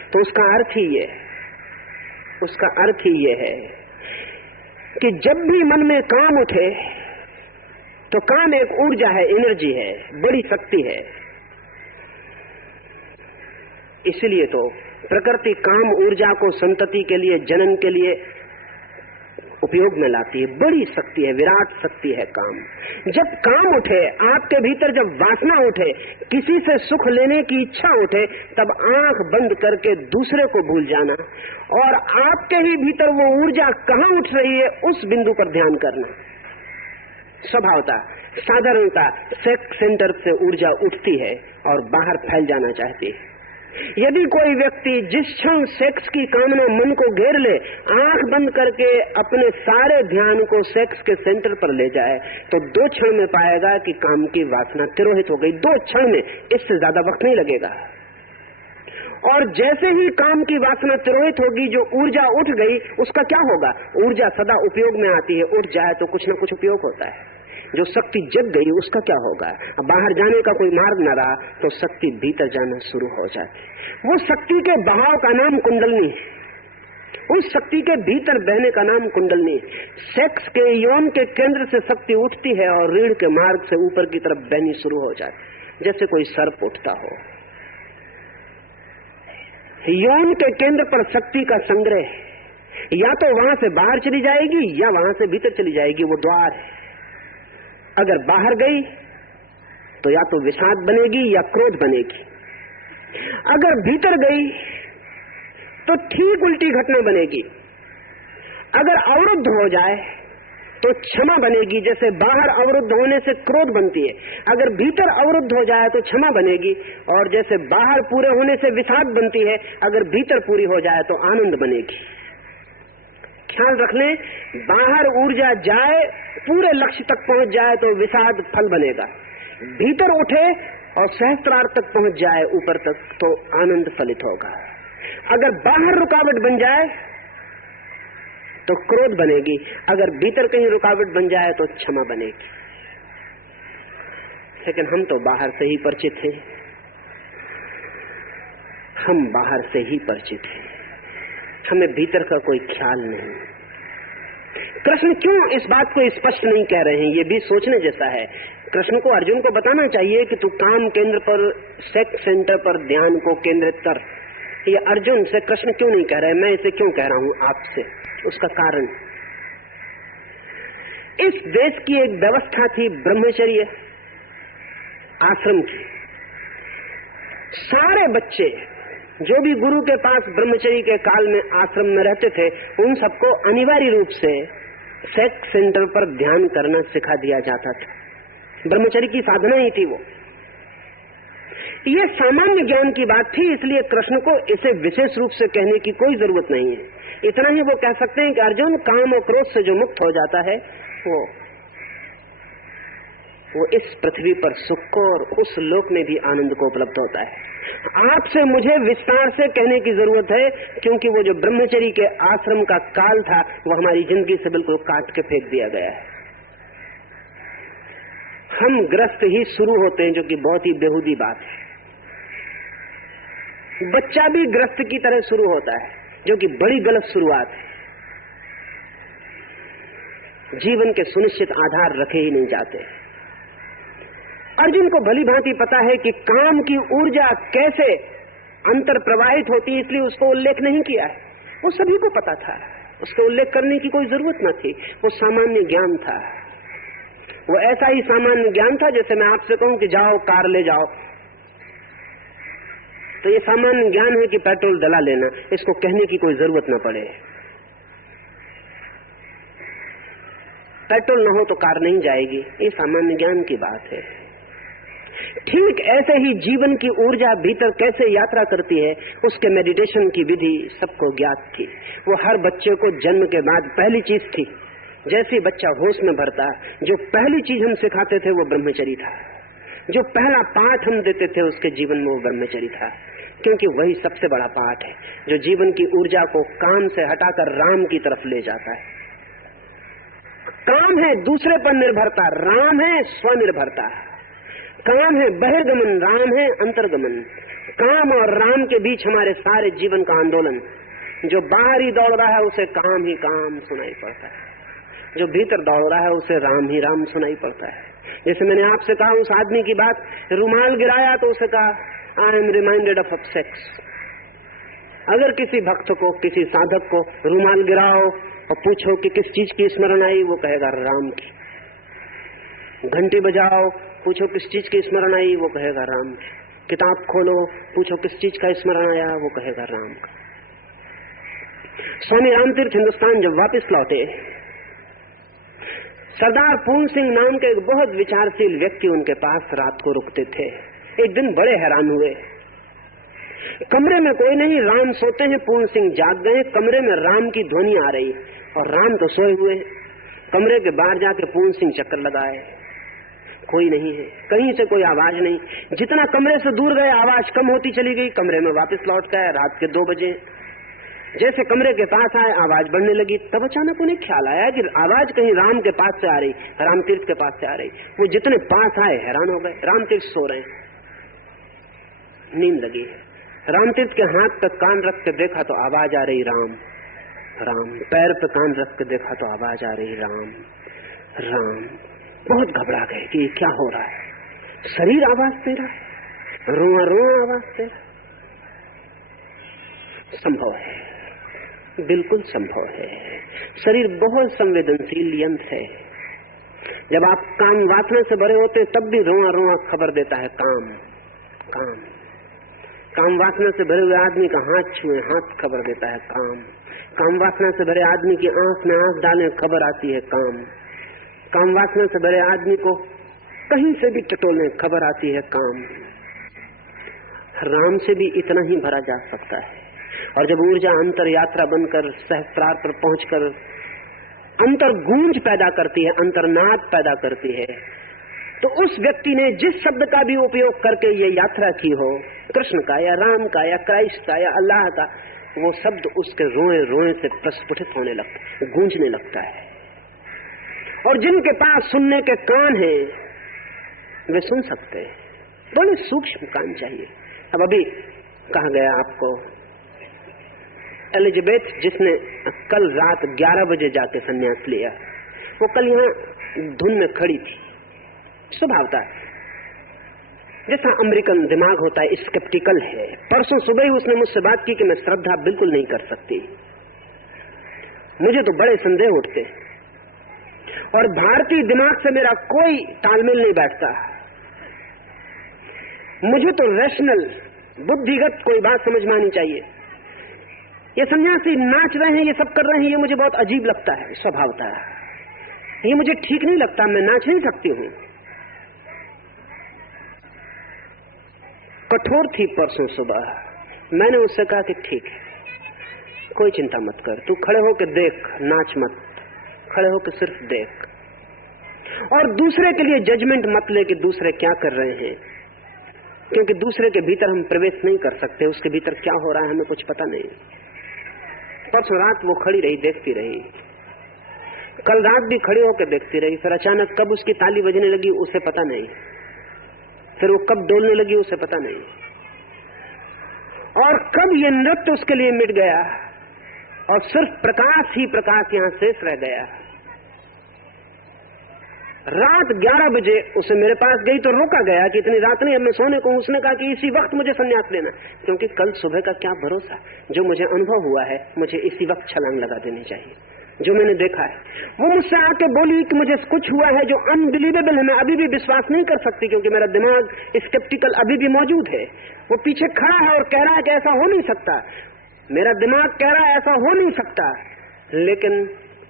तो उसका अर्थ ही ये है कि जब भी मन में काम उठे तो काम एक ऊर्जा है, एनर्जी है, बड़ी शक्ति है। इसलिए तो प्रकृति काम ऊर्जा को संतति के लिए, जनन के लिए उपयोग में लाती है। बड़ी शक्ति है, विराट शक्ति है काम। जब काम उठे आपके भीतर, जब वासना उठे, किसी से सुख लेने की इच्छा उठे, तब आंख बंद करके दूसरे को भूल जाना और आपके ही भीतर वो ऊर्जा कहाँ उठ रही है उस बिंदु पर ध्यान करना। स्वभावता, साधारणता सेक्स सेंटर से ऊर्जा उठती है और बाहर फैल जाना चाहती है। यदि कोई व्यक्ति जिस क्षण सेक्स की कामना मन को घेर ले, आंख बंद करके अपने सारे ध्यान को सेक्स के सेंटर पर ले जाए तो 2 क्षण में पाएगा कि काम की वासना तिरोहित हो गई। 2 क्षण में, इससे ज्यादा वक्त नहीं लगेगा। और जैसे ही काम की वासना तिरोहित होगी, जो ऊर्जा उठ गई उसका क्या होगा? ऊर्जा सदा उपयोग में आती है, उठ जाए तो कुछ न कुछ उपयोग होता है। जो शक्ति जग गई उसका क्या होगा? अब बाहर जाने का कोई मार्ग न रहा तो शक्ति भीतर जाना शुरू हो जाती। वो शक्ति के बहाव का नाम कुंडलनी है। उस शक्ति के भीतर बहने का नाम कुंडलनी है। सेक्स के, यौन के केंद्र से शक्ति उठती है और रीढ़ के मार्ग से ऊपर की तरफ बहनी शुरू हो जाती, जैसे कोई सर्प उठता हो। यौन के केंद्र पर शक्ति का संग्रह, या तो वहां से बाहर चली जाएगी या वहां से भीतर चली जाएगी। वो द्वार है। अगर बाहर गई तो या तो विषाद बनेगी या क्रोध बनेगी। अगर भीतर गई तो ठीक उल्टी घटना बनेगी। अगर अवरुद्ध हो जाए तो क्षमा बनेगी, जैसे बाहर अवरुद्ध होने से क्रोध बनती है। अगर भीतर अवरुद्ध हो जाए तो क्षमा बनेगी, और जैसे बाहर पूरे होने से विषाद बनती है, अगर भीतर पूरी हो जाए तो आनंद बनेगी। ख्याल रख लें, बाहर ऊर्जा जाए, पूरे लक्ष्य तक पहुंच जाए तो विषाद फल बनेगा। भीतर उठे और सहस्त्रार्थ तक पहुंच जाए, ऊपर तक, तो आनंद फलित होगा। अगर बाहर रुकावट बन जाए तो क्रोध बनेगी, अगर भीतर कहीं रुकावट बन जाए तो क्षमा बनेगी। लेकिन हम तो बाहर से ही परिचित हैं, हम बाहर से ही परिचित हैं, हमें भीतर का कोई ख्याल नहीं। कृष्ण क्यों इस बात को स्पष्ट नहीं कह रहे हैं, ये भी सोचने जैसा है। कृष्ण को अर्जुन को बताना चाहिए कि तू काम केंद्र पर, सेक्स सेंटर पर ध्यान को केंद्रित कर। ये अर्जुन से कृष्ण क्यों नहीं कह रहे, मैं इसे क्यों कह रहा हूं आपसे? उसका कारण, इस देश की एक व्यवस्था थी ब्रह्मचर्य आश्रम की। सारे बच्चे जो भी गुरु के पास ब्रह्मचर्य के काल में आश्रम में रहते थे, उन सबको अनिवार्य रूप से सेक्स सेंटर पर ध्यान करना सिखा दिया जाता था। ब्रह्मचर्य की साधना ही थी वो। ये सामान्य ज्ञान की बात थी, इसलिए कृष्ण को इसे विशेष रूप से कहने की कोई जरूरत नहीं है। इतना ही वो कह सकते हैं कि अर्जुन, काम और क्रोध से जो मुक्त हो जाता है वो इस पृथ्वी पर सुख को और उस लोक में भी आनंद को उपलब्ध होता है। आपसे मुझे विस्तार से कहने की जरूरत है, क्योंकि वो जो ब्रह्मचर्य के आश्रम का काल था वो हमारी जिंदगी से बिल्कुल काट के फेंक दिया गया है। हम ग्रस्त ही शुरू होते हैं, जो कि बहुत ही बेहूदी बात है। बच्चा भी ग्रस्त की तरह शुरू होता है, जो कि बड़ी गलत शुरुआत है। जीवन के सुनिश्चित आधार रखे ही नहीं जाते। अर्जुन को भली भांति पता है कि काम की ऊर्जा कैसे अंतर प्रवाहित होती है, इसलिए उसको उल्लेख नहीं किया है। वो सभी को पता था, उसको उल्लेख करने की कोई जरूरत न थी। वो सामान्य ज्ञान था, वो ऐसा ही सामान्य ज्ञान था जैसे मैं आपसे कहूं कि जाओ कार ले जाओ, तो ये सामान्य ज्ञान है कि पेट्रोल डला लेना, इसको कहने की कोई जरूरत न पड़े। पेट्रोल न हो तो कार नहीं जाएगी, ये सामान्य ज्ञान की बात है। ठीक ऐसे ही जीवन की ऊर्जा भीतर कैसे यात्रा करती है, उसके मेडिटेशन की विधि सबको ज्ञात थी। वो हर बच्चे को जन्म के बाद पहली चीज थी। जैसे बच्चा होश में भरता, जो पहली चीज हम सिखाते थे वो ब्रह्मचर्य था। जो पहला पाठ हम देते थे उसके जीवन में वो ब्रह्मचर्य था, क्योंकि वही सबसे बड़ा पाठ है जो जीवन की ऊर्जा को काम से हटाकर राम की तरफ ले जाता है। काम है दूसरे पर निर्भरता, राम है स्वनिर्भरता। काम है बहिर्गमन, राम है अंतर्गमन। काम और राम के बीच हमारे सारे जीवन का आंदोलन। जो बाहर ही दौड़ रहा है उसे काम ही काम सुनाई पड़ता है, जो भीतर दौड़ रहा है उसे राम ही राम सुनाई पड़ता है। जैसे मैंने आपसे कहा, उस आदमी की बात, रुमाल गिराया तो उसे कहा I am reminded of sex. अगर किसी भक्त को, किसी साधक को रुमाल गिराओ और पूछो कि किस चीज की स्मरण आई, वो कहेगा राम की। घंटी बजाओ, पूछो किस चीज की स्मरण आई, वो कहेगा राम की। किताब खोलो, पूछो किस चीज का स्मरण आया, वो कहेगा राम का। स्वामी रामतीर्थ हिंदुस्तान जब वापस लौटे, सरदार पूर्ण सिंह नाम के एक बहुत विचारशील व्यक्ति उनके पास रात को रुकते थे। एक दिन बड़े हैरान हुए, कमरे में कोई नहीं, राम सोते हैं, पूर्ण सिंह जाग गए। कमरे में राम की ध्वनि आ रही और राम तो सोए हुए। कमरे के बाहर जाके पूर्ण सिंह चक्कर लगाए, कोई नहीं है, कहीं से कोई आवाज नहीं। जितना कमरे से दूर गए आवाज कम होती चली गई। कमरे में वापस लौट गए, रात के 2 बजे। जैसे कमरे के पास आए आवाज बढ़ने लगी, तब अचानक उन्हें ख्याल आया कि आवाज कहीं राम के पास से आ रही, रामतीर्थ के पास से आ रही। वो जितने पास आए हैरान हो गए, रामतीर्थ सो रहे हैं, नींद लगी। रामतीर्थ के हाथ पे कान रख के देखा तो आवाज आ रही राम राम। पैर पे कान रख के देखा तो आवाज आ रही राम राम। बहुत घबरा गए कि ये क्या हो रहा है। शरीर आवाज दे रहा है, रोआ रोआ आवाज दे रहा है। संभव है, बिल्कुल संभव है। शरीर बहुत संवेदनशील यंत्र है। जब आप काम वासना से भरे होते तब भी रोआ रोआ खबर देता है काम काम। काम वासना से भरे हुए आदमी का हाथ छुए, हाथ खबर देता है काम। काम वासना से भरे आदमी की आंख में आंख डालें, खबर आती है काम। काम वासना से भरे आदमी को कहीं से भी टटोलें, खबर आती है काम। राम से भी इतना ही भरा जा सकता है। और जब ऊर्जा अंतर यात्रा बनकर सहस्त्रार पर पहुंचकर अंतर गूंज पैदा करती है, अंतर्नाद पैदा करती है, तो उस व्यक्ति ने जिस शब्द का भी उपयोग करके ये यात्रा की हो, कृष्ण का या राम का या क्राइस्ट का या अल्लाह का, वो शब्द उसके रोए रोए से प्रस्फुटित होने लगता, गूंजने लगता है। और जिनके पास सुनने के कान हैं वे सुन सकते हैं। बड़े सूक्ष्म कान चाहिए। अब अभी कहा गया आपको, एलिजाबेथ जिसने कल रात 11 बजे जाके संन्यास लिया, वो कल यहाँ धुन में खड़ी थी। स्वभाव था जैसा अमेरिकन दिमाग होता है, स्केप्टिकल है। परसों सुबह ही उसने मुझसे बात की कि मैं श्रद्धा बिल्कुल नहीं कर सकती, मुझे तो बड़े संदेह उठते और भारतीय दिमाग से मेरा कोई तालमेल नहीं बैठता। मुझे तो रैशनल, बुद्धिगत कोई बात समझ में आनी चाहिए। ये सन्यासी नाच रहे हैं, ये सब कर रहे हैं, ये मुझे बहुत अजीब लगता है। स्वभावता ये मुझे ठीक नहीं लगता, मैं नाच नहीं सकती हूँ। कठोर थी परसों सुबह। मैंने उससे कहा कि ठीक है, कोई चिंता मत कर, तू खड़े होकर देख, नाच मत, खड़े होकर सिर्फ देख। और दूसरे के लिए जजमेंट मत ले कि दूसरे क्या कर रहे हैं, क्योंकि दूसरे के भीतर हम प्रवेश नहीं कर सकते। उसके भीतर क्या हो रहा है हमें कुछ पता नहीं। परसों रात वो खड़ी रही, देखती रही, कल रात भी खड़ी होकर देखती रही। फिर अचानक कब उसकी ताली बजने लगी उसे पता नहीं, फिर वो कब डोलने लगी उसे पता नहीं, और कब ये नृत्य उसके लिए मिट गया और सिर्फ प्रकाश ही प्रकाश यहां शेष रह गया। रात 11 बजे उसे मेरे पास गई तो रोका गया कि इतनी रात नहीं, अब मैं सोने को। उसने कहा कि इसी वक्त मुझे संन्यास लेना, क्योंकि कल सुबह का क्या भरोसा, जो मुझे अनुभव हुआ है मुझे इसी वक्त छलांग लगा देनी चाहिए, जो मैंने देखा है। वो मुझसे आके बोली कि मुझे कुछ हुआ है जो अनबिलीवेबल है, मैं अभी भी विश्वास नहीं कर सकती, क्योंकि मेरा दिमाग स्केप्टिकल अभी भी मौजूद है। वो पीछे खड़ा है और कह रहा है कि ऐसा हो नहीं सकता। मेरा दिमाग कह रहा है ऐसा हो नहीं सकता, लेकिन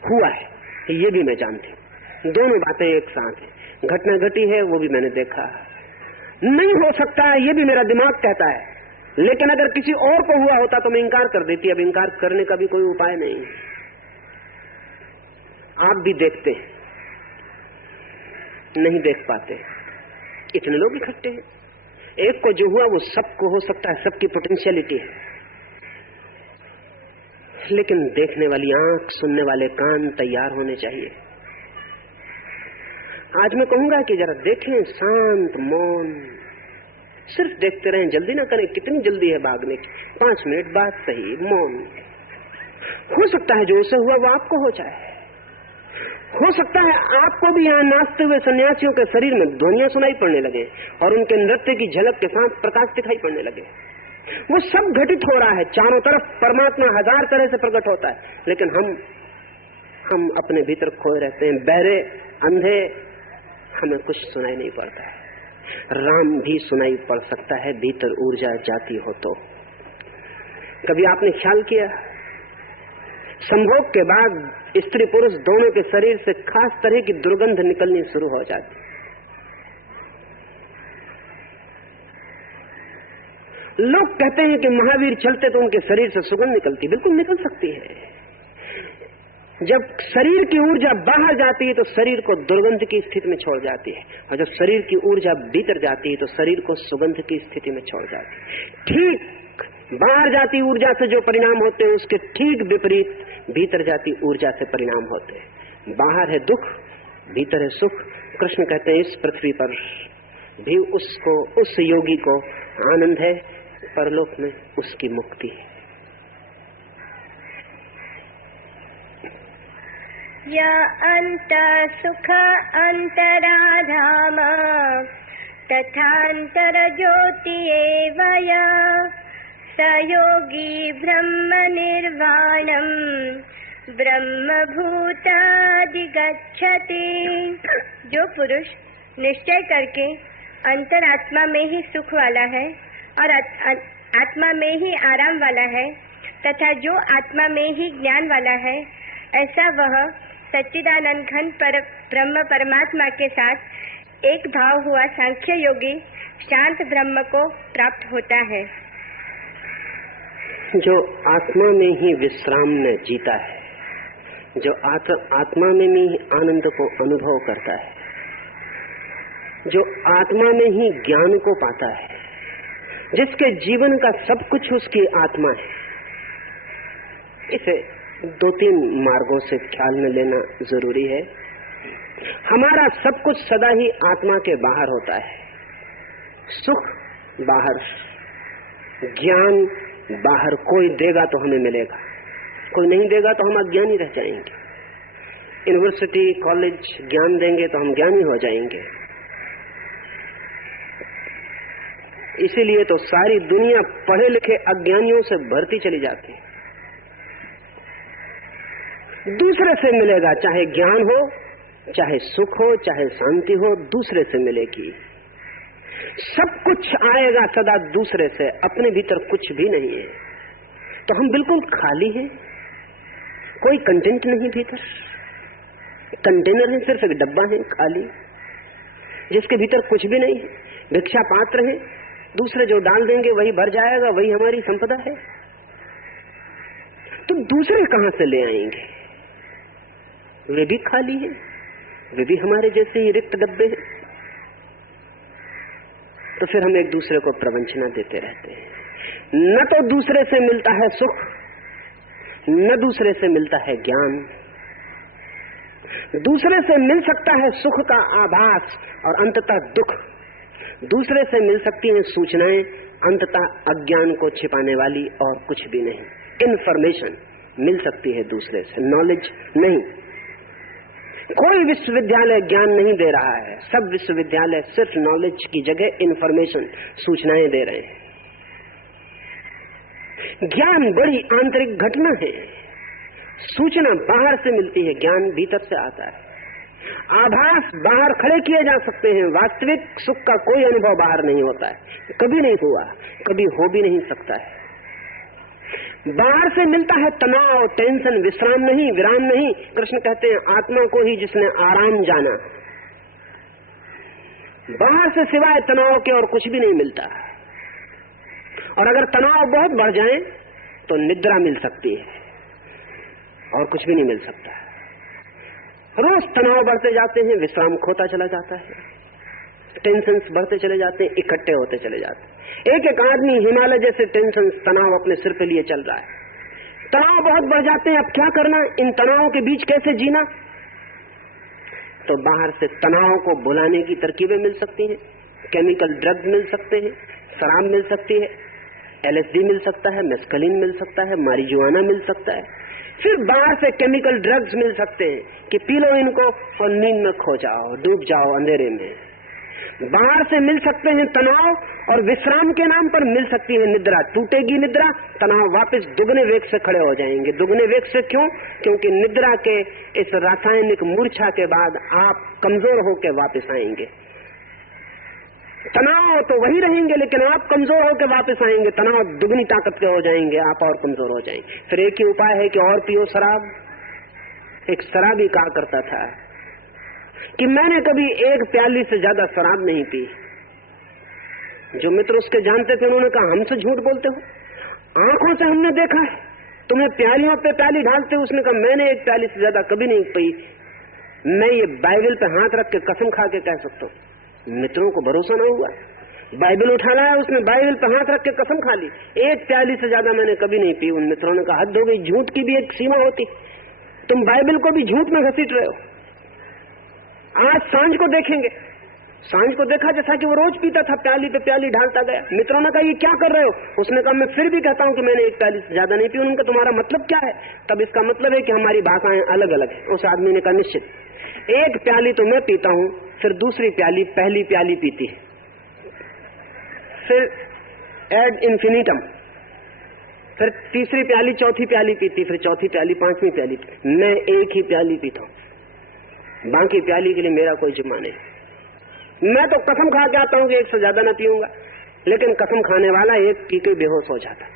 हुआ है, ये भी मैं जानती हूँ। दोनों बातें एक साथ हैं। घटना घटी है, वो भी मैंने देखा। नहीं हो सकता है, ये भी मेरा दिमाग कहता है, लेकिन अगर किसी और को हुआ होता तो मैं इंकार कर देती। अब इंकार करने का भी कोई उपाय नहीं। आप भी देखते हैं, नहीं देख पाते। इतने लोग इकट्ठे हैं, एक को जो हुआ वो सबको हो सकता है, सबकी पोटेंशियलिटी है, लेकिन देखने वाली आंख, सुनने वाले कान तैयार होने चाहिए। आज मैं कहूंगा कि जरा देखें, शांत मौन, सिर्फ देखते रहें, जल्दी ना करें। कितनी जल्दी है भागने की, 5 मिनट बाद सही मौन। हो सकता है जो उसे हुआ वो आपको हो जाए। हो सकता है आपको भी यहाँ नाचते हुए सन्यासियों के शरीर में ध्वनियां सुनाई पड़ने लगे और उनके नृत्य की झलक के साथ प्रकाश दिखाई पड़ने लगे। वो सब घटित हो रहा है, चारों तरफ परमात्मा 1000 तरह से प्रकट होता है, लेकिन हम अपने भीतर खोए रहते हैं, बहरे, अंधे, हमें कुछ सुनाई नहीं पड़ता है। राम भी सुनाई पड़ सकता है, भीतर ऊर्जा जाती हो तो। कभी आपने ख्याल किया, संभोग के बाद स्त्री पुरुष दोनों के शरीर से खास तरह की दुर्गंध निकलनी शुरू हो जाती। लोग कहते हैं कि महावीर चलते तो उनके शरीर से सुगंध निकलती। बिल्कुल निकल सकती है। जब शरीर की ऊर्जा बाहर जाती है तो शरीर को दुर्गंध की स्थिति में छोड़ जाती है, और जब शरीर की ऊर्जा भीतर जाती है तो शरीर को सुगंध की स्थिति में छोड़ जाती है। ठीक बाहर जाती ऊर्जा से जो परिणाम होते हैं उसके ठीक विपरीत भीतर जाती ऊर्जा से परिणाम होते हैं। बाहर है दुख, भीतर है सुख। कृष्ण कहते हैं इस पृथ्वी पर भी उसको, उस योगी को आनंद है, परलोक में उसकी मुक्ति है। या अंत सुख अंतराधाम तथांतर ज्योति एवया सयोगी ब्रह्म निर्वाणम ब्रह्मभूतादि गच्छति। जो पुरुष निश्चय करके अंतरात्मा में ही सुख वाला है और आत्मा में ही आराम वाला है तथा जो आत्मा में ही ज्ञान वाला है, ऐसा वह सच्चिदानंद घन ब्रह्म परमात्मा के साथ एक भाव हुआ सांख्य योगी शांत ब्रह्म को प्राप्त होता है। जो आत्मा में ही विश्राम में जीता है, जो आत्मा में ही आनंद को अनुभव करता है, जो आत्मा में ही ज्ञान को पाता है, जिसके जीवन का सब कुछ उसकी आत्मा है, इसे 2-3 मार्गों से ख्याल में लेना जरूरी है। हमारा सब कुछ सदा ही आत्मा के बाहर होता है। सुख बाहर, ज्ञान बाहर। कोई देगा तो हमें मिलेगा, कोई नहीं देगा तो हम अज्ञानी रह जाएंगे। यूनिवर्सिटी, कॉलेज ज्ञान देंगे तो हम ज्ञानी हो जाएंगे। इसीलिए तो सारी दुनिया पढ़े लिखे अज्ञानियों से भरती चली जाती है। दूसरे से मिलेगा, चाहे ज्ञान हो, चाहे सुख हो, चाहे शांति हो, दूसरे से मिलेगी। सब कुछ आएगा सदा दूसरे से, अपने भीतर कुछ भी नहीं है। तो हम बिल्कुल खाली हैं, कोई कंटेंट नहीं भीतर। कंटेनर है, सिर्फ एक डब्बा है खाली, जिसके भीतर कुछ भी नहीं है। भिक्षा पात्र है, दूसरे जो डाल देंगे वही भर जाएगा, वही हमारी संपदा है। तो दूसरे कहां से ले आएंगे? वे भी खाली है, वे भी हमारे जैसे ही रिक्त डब्बे हैं। तो फिर हम एक दूसरे को प्रवंचना देते रहते हैं। न तो दूसरे से मिलता है सुख, न दूसरे से मिलता है ज्ञान। दूसरे से मिल सकता है सुख का आभास और अंततः दुख। दूसरे से मिल सकती हैं सूचनाएं, अंततः अज्ञान को छिपाने वाली, और कुछ भी नहीं। इंफॉर्मेशन मिल सकती है दूसरे से, नॉलेज नहीं। कोई विश्वविद्यालय ज्ञान नहीं दे रहा है, सब विश्वविद्यालय सिर्फ नॉलेज की जगह इंफॉर्मेशन, सूचनाएं दे रहे हैं। ज्ञान बड़ी आंतरिक घटना है। सूचना बाहर से मिलती है, ज्ञान भीतर से आता है। आभास बाहर खड़े किए जा सकते हैं, वास्तविक सुख का कोई अनुभव बाहर नहीं होता है, कभी नहीं हुआ, कभी हो भी नहीं सकता है। बाहर से मिलता है तनाव, टेंशन, विश्राम नहीं, विराम नहीं। कृष्ण कहते हैं आत्मा को ही जिसने आराम जाना। बाहर से सिवाय तनाव के और कुछ भी नहीं मिलता। और अगर तनाव बहुत बढ़ जाए तो निद्रा मिल सकती है, और कुछ भी नहीं मिल सकता। रोज तनाव बढ़ते जाते हैं, विश्राम खोता चला जाता है, टेंशन बढ़ते चले जाते हैं, इकट्ठे होते चले जाते हैं। एक एक आदमी हिमालय जैसे टेंशन, तनाव अपने सिर पे लिए चल रहा है। तनाव बहुत बढ़ जाते हैं, अब क्या करना, इन तनावों के बीच कैसे जीना? तो बाहर से तनाव को भुलाने की तरकीबें मिल सकती हैं, केमिकल ड्रग्स मिल सकते हैं, शराब मिल सकती है, LSD मिल सकता है, मेस्कलिन मिल सकता है, मारिजुआना मिल सकता है। फिर बाहर से केमिकल ड्रग्स मिल सकते हैं कि पी लो इनको और नींद में खो जाओ, डूब जाओ अंधेरे में। बाहर से मिल सकते हैं तनाव, और विश्राम के नाम पर मिल सकती है निद्रा। टूटेगी निद्रा, तनाव वापस दुगने वेग से खड़े हो जाएंगे। दुगने वेग से क्यों? क्योंकि निद्रा के इस रासायनिक मूर्छा के बाद आप कमजोर होकर वापस आएंगे। तनाव तो वही रहेंगे, लेकिन आप कमजोर होकर वापस आएंगे। तनाव दुगनी ताकत के हो जाएंगे, आप और कमजोर हो जाएंगे। फिर एक ही उपाय है कि और पियो शराब। एक शराबी कहा करता था कि मैंने कभी 1 प्याली से ज्यादा शराब नहीं पी। जो मित्र उसके जानते थे उन्होंने कहा हमसे झूठ बोलते हो, आंखों से हमने देखा है तुम्हें प्यालियों पे प्याली ढालते। उसने कहा मैंने 1 प्याली से ज्यादा कभी नहीं पी। मैं ये बाइबल पे हाथ रख के कसम खा के कह सकता हूँ। मित्रों को भरोसा न हुआ, बाइबल उठा लाया, उसने बाइबल पे हाथ रख के कसम खा ली, 1 प्याली से ज्यादा मैंने कभी नहीं पी। उन मित्रों ने कहा हद हो गई, झूठ की भी एक सीमा होती, तुम बाइबल को भी झूठ में घसीट रहे हो। आज सांझ को देखेंगे, सांझ को देखा जैसा कि वो रोज पीता था, प्याली पे प्याली ढालता गया। मित्रों ने कहा ये क्या कर रहे हो? उसने कहा मैं फिर भी कहता हूँ कि मैंने 1 प्याली से ज्यादा नहीं पी। उनका तुम्हारा मतलब क्या है? तब इसका मतलब है कि हमारी भाषाएं अलग अलग है। उस आदमी ने कहा निश्चित, 1 प्याली तो मैं पीता हूँ, फिर दूसरी प्याली पहली प्याली पीती है, फिर एड इन्फिनिटम, फिर तीसरी प्याली चौथी प्याली पीती, फिर चौथी प्याली पांचवी प्याली। मैं 1 ही प्याली पीता हूँ, बाकी प्याली के लिए मेरा कोई जिम्मा नहीं। मैं तो कसम खा के आता हूँ कि 1 से ज्यादा ना पीऊंगा, लेकिन कसम खाने वाला 1 पी के बेहोश हो जाता।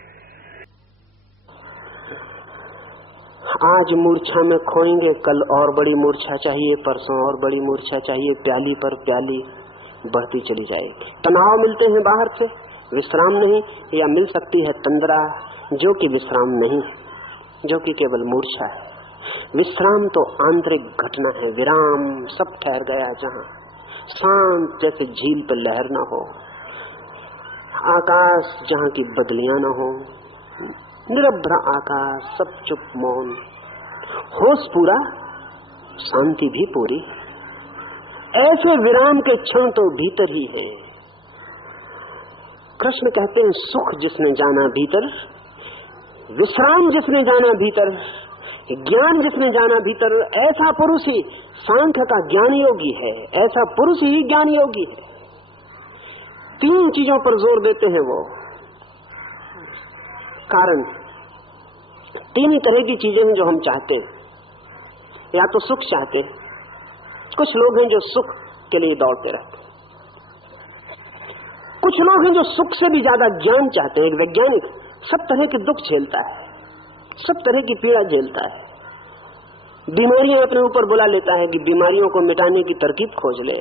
आज मूर्छा में खोएंगे, कल और बड़ी मूर्छा चाहिए, परसों और बड़ी मूर्छा चाहिए, प्याली पर प्याली बढ़ती चली जाएगी। तनाव मिलते हैं बाहर से, विश्राम नहीं, या मिल सकती है तंद्रा जो कि विश्राम नहीं है, जो कि केवल मूर्छा है। विश्राम तो आंतरिक घटना है, विराम सब ठहर गया, जहां शांत जैसे झील पर लहर न हो, आकाश जहां की बदलियां न हो, निरभ्र आकाश, सब चुप मौन, होश पूरा, शांति भी पूरी। ऐसे विराम के क्षण तो भीतर ही है। कृष्ण कहते हैं सुख जिसने जाना भीतर, विश्राम जिसने जाना भीतर, ज्ञान जिसने जाना भीतर, ऐसा पुरुष ही सांख्य का ज्ञान योगी है, ऐसा पुरुष ही ज्ञान योगी है। 3 चीजों पर जोर देते हैं वो। कारण 3 ही तरह की चीजें हैं जो हम चाहते हैं। या तो सुख चाहते हैं, कुछ लोग हैं जो सुख के लिए दौड़ते रहते हैं, कुछ लोग हैं जो सुख से भी ज्यादा ज्ञान चाहते हैं। एक वैज्ञानिक सब तरह के दुख झेलता है, सब तरह की पीड़ा झेलता है, बीमारियां अपने ऊपर बुला लेता है कि बीमारियों को मिटाने की तरकीब खोज ले,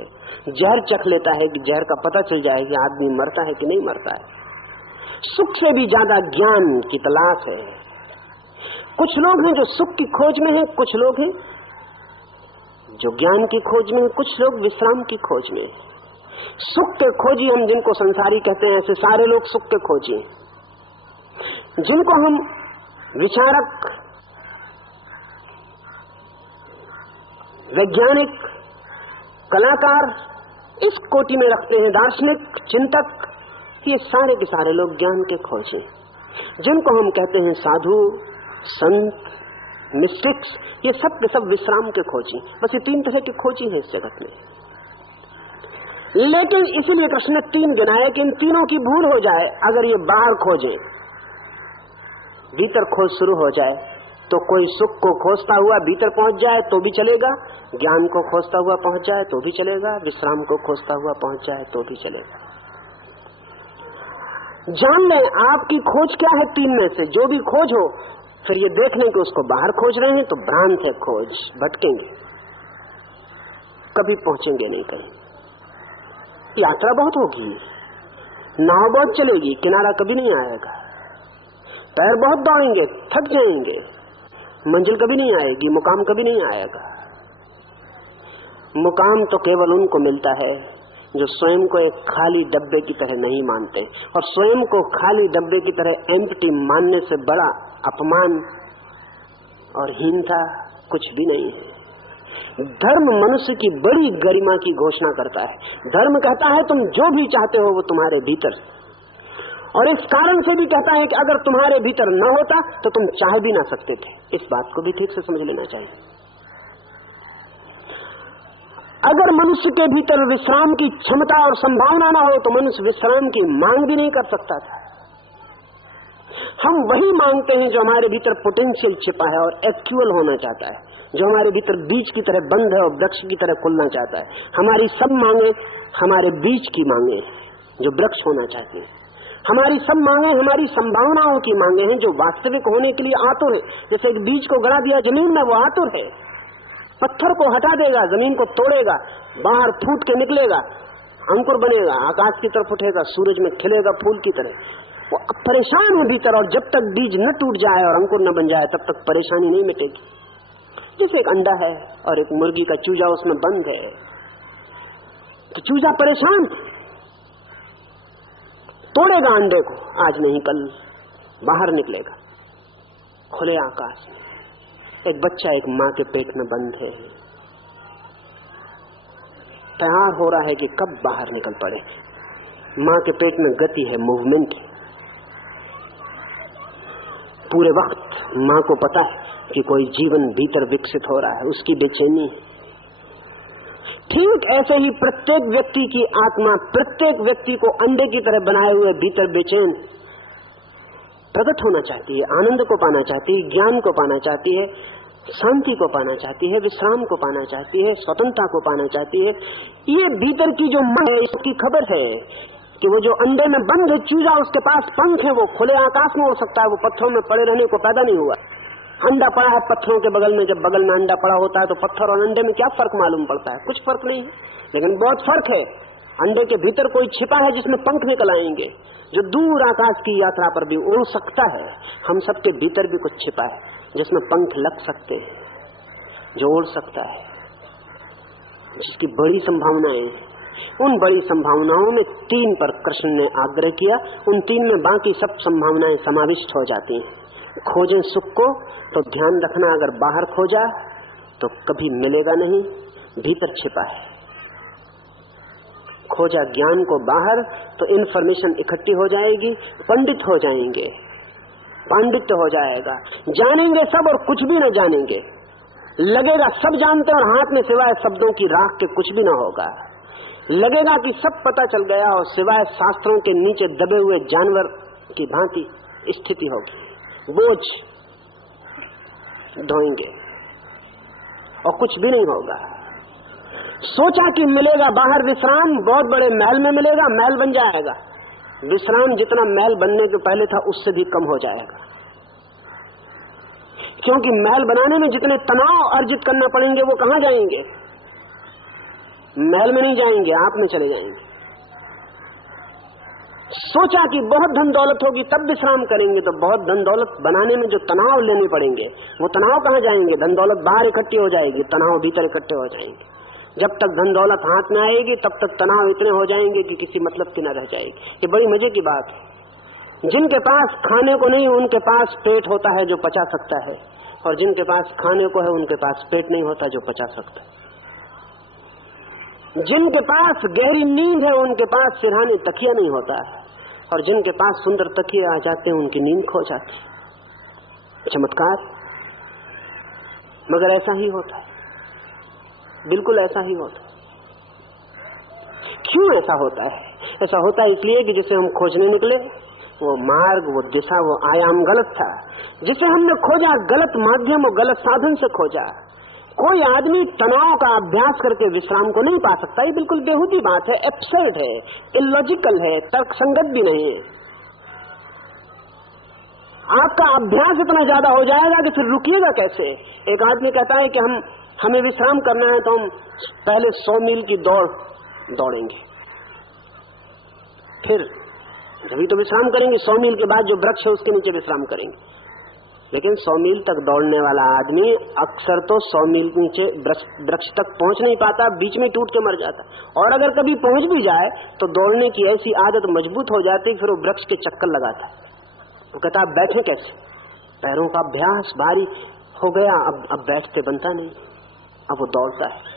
जहर चख लेता है कि जहर का पता चल जाए कि आदमी मरता है कि नहीं मरता है। सुख से भी ज्यादा ज्ञान की तलाश है। कुछ लोग हैं जो सुख की खोज में हैं, कुछ लोग हैं जो ज्ञान की खोज में हैं, कुछ लोग विश्राम की खोज में हैं। सुख के खोजी हम जिनको संसारी कहते हैं, ऐसे सारे लोग सुख के खोजी हैं। जिनको हम विचारक, वैज्ञानिक, कलाकार इस कोटि में रखते हैं, दार्शनिक, चिंतक, ये सारे के सारे लोग ज्ञान के खोजी। जिनको हम कहते हैं साधु, संत, मिस्टिक्स, ये सब के सब विश्राम के खोजी। बस ये 3 तरह के खोजी हैं इस जगत में। लेकिन इसीलिए कृष्ण ने 3 गिनाए कि इन तीनों की भूल हो जाए। अगर ये बाहर खोजे, भीतर खोज शुरू हो जाए, तो कोई सुख को खोजता हुआ भीतर पहुंच जाए तो भी चलेगा, ज्ञान को खोजता हुआ पहुंच जाए तो भी चलेगा, विश्राम को खोजता हुआ पहुंच जाए तो भी चलेगा। जान लें आपकी खोज क्या है 3 में से। जो भी खोज हो, फिर ये देख लें कि उसको बाहर खोज रहे हैं तो भ्रांत है खोज, भटकेंगे, कभी पहुंचेंगे नहीं कहीं। यात्रा बहुत होगी, नाव बहुत चलेगी, किनारा कभी नहीं आएगा, पैर बहुत दौड़ेंगे, थक जाएंगे, मंजिल कभी नहीं आएगी, मुकाम कभी नहीं आएगा। मुकाम तो केवल उनको मिलता है जो स्वयं को एक खाली डब्बे की तरह नहीं मानते, और स्वयं को खाली डब्बे की तरह एम्प्टी मानने से बड़ा अपमान और हीनता कुछ भी नहीं है। धर्म मनुष्य की बड़ी गरिमा की घोषणा करता है। धर्म कहता है तुम जो भी चाहते हो वो तुम्हारे भीतर, और इस कारण से भी कहता है कि अगर तुम्हारे भीतर न होता तो तुम चाह भी ना सकते थे। इस बात को भी ठीक से समझ लेना चाहिए। अगर मनुष्य के भीतर विश्राम की क्षमता और संभावना न हो तो मनुष्य विश्राम की मांग भी नहीं कर सकता था। हम वही मांगते हैं जो हमारे भीतर पोटेंशियल छिपा है और एक्चुअल होना चाहता है, जो हमारे भीतर बीज की तरह बंद है और वृक्ष की तरह खुलना चाहता है। हमारी सब मांगे हमारे बीज की मांगे जो वृक्ष होना चाहती है। हमारी सब मांगे हमारी संभावनाओं की मांगे हैं जो वास्तविक होने के लिए आतुर है। जैसे एक बीज को गड़ा दिया जमीन में, वो आतुर है, पत्थर को हटा देगा, जमीन को तोड़ेगा, बाहर फूट के निकलेगा, अंकुर बनेगा, आकाश की तरफ उठेगा, सूरज में खिलेगा फूल की तरह। वो परेशान है भीतर, और जब तक बीज न टूट जाए और अंकुर न बन जाए तब तक परेशानी नहीं मिटेगी। जैसे एक अंडा है और एक मुर्गी का चूजा उसमें बंद है, तो चूजा परेशान, तोड़ेगा अंडे को, आज नहीं कल बाहर निकलेगा खुले आकाश में। एक बच्चा एक मां के पेट में बंद है, तैयार हो रहा है कि कब बाहर निकल पड़े। मां के पेट में गति है, मूवमेंट है, पूरे वक्त मां को पता है कि कोई जीवन भीतर विकसित हो रहा है, उसकी बेचैनी है। ठीक ऐसे ही प्रत्येक व्यक्ति की आत्मा प्रत्येक व्यक्ति को अंडे की तरह बनाए हुए भीतर बेचैन प्रकट होना चाहती है, आनंद को पाना चाहती है, ज्ञान को पाना चाहती है, शांति को पाना चाहती है, विश्राम को पाना चाहती है, स्वतंत्रता को पाना चाहती है। ये भीतर की जो मन है इसकी खबर है कि वो जो अंडे में बंद है चूजा, उसके पास पंख है, वो खुले आकाश में उड़ सकता है, वो पत्थरों में पड़े रहने को पैदा नहीं हुआ। अंडा पड़ा है पत्थरों के बगल में, जब बगल में अंडा पड़ा होता है तो पत्थर और अंडे में क्या फर्क मालूम पड़ता है? कुछ फर्क नहीं है, लेकिन बहुत फर्क है। अंडे के भीतर कोई छिपा है जिसमें पंख निकल आएंगे, जो दूर आकाश की यात्रा पर भी उड़ सकता है। हम सबके भीतर भी कुछ छिपा है जिसमें पंख लग सकते हैं, जो उड़ सकता है, जिसकी बड़ी संभावनाएं। उन बड़ी संभावनाओं में 3 पर कृष्ण ने आग्रह किया, उन 3 में बाकी सब संभावनाएं समाविष्ट हो जाती हैं। खोजें सुख को तो ध्यान रखना, अगर बाहर खोजा तो कभी मिलेगा नहीं, भीतर छिपा है। खोजा ज्ञान को बाहर तो इंफॉर्मेशन इकट्ठी हो जाएगी, पंडित हो जाएंगे, पांडित्य हो जाएगा, जानेंगे सब और कुछ भी न जानेंगे, लगेगा सब जानते और हाथ में सिवाय शब्दों की राख के कुछ भी न होगा, लगेगा कि सब पता चल गया और सिवाय शास्त्रों के नीचे दबे हुए जानवर की भांति स्थिति होगी, बोझ ढोएंगे और कुछ भी नहीं होगा। सोचा कि मिलेगा बाहर विश्राम, बहुत बड़े महल में मिलेगा, महल बन जाएगा, विश्राम जितना महल बनने के पहले था उससे भी कम हो जाएगा, क्योंकि महल बनाने में जितने तनाव अर्जित करना पड़ेंगे वो कहां जाएंगे, महल में नहीं जाएंगे, आप में चले जाएंगे। सोचा कि बहुत धन दौलत होगी तब विश्राम करेंगे, तो बहुत धन दौलत बनाने में जो तनाव लेने पड़ेंगे वो तनाव कहां जाएंगे, धन दौलत बाहर इकट्ठी हो जाएगी, तनाव भीतर इकट्ठे हो जाएंगे। जब तक धन दौलत हाथ में आएगी तब तक तनाव इतने हो जाएंगे कि किसी मतलब की न रह जाएगी। ये बड़ी मजे की बात है, जिनके पास खाने को नहीं उनके पास पेट होता है जो पचा सकता है, और जिनके पास खाने को है उनके पास पेट नहीं होता जो पचा सकता है। जिनके पास गहरी नींद है उनके पास सिरहाने तकिया नहीं होता है, और जिनके पास सुंदर तकिए आ जाते हैं उनकी नींद खो जाती है। चमत्कार, मगर ऐसा ही होता है, बिल्कुल ऐसा ही होता है। क्यों ऐसा होता है? ऐसा होता है इसलिए कि जिसे हम खोजने निकले वो मार्ग, वो दिशा, वो आयाम गलत था। जिसे हमने खोजा गलत माध्यम और गलत साधन से खोजा। कोई आदमी तनाव का अभ्यास करके विश्राम को नहीं पा सकता, ये बिल्कुल बेहूदी बात है, एब्सर्ड है, इलॉजिकल है, तर्कसंगत भी नहीं है। आपका अभ्यास इतना ज्यादा हो जाएगा कि फिर रुकिएगा कैसे? एक आदमी कहता है कि हमें विश्राम करना है तो हम पहले 100 मील की दौड़ेंगे, फिर जब तो विश्राम करेंगे, 100 मील के बाद जो वृक्ष है उसके नीचे विश्राम करेंगे। लेकिन 100 मील तक दौड़ने वाला आदमी अक्सर तो 100 मील के नीचे वृक्ष तक पहुंच नहीं पाता, बीच में टूट के मर जाता। और अगर कभी पहुंच भी जाए तो दौड़ने की ऐसी आदत मजबूत हो जाती है फिर वो वृक्ष के चक्कर लगाता है। वो कहता है बैठे कैसे, पैरों का अभ्यास भारी हो गया, अब बैठते बनता नहीं, अब वो दौड़ता है।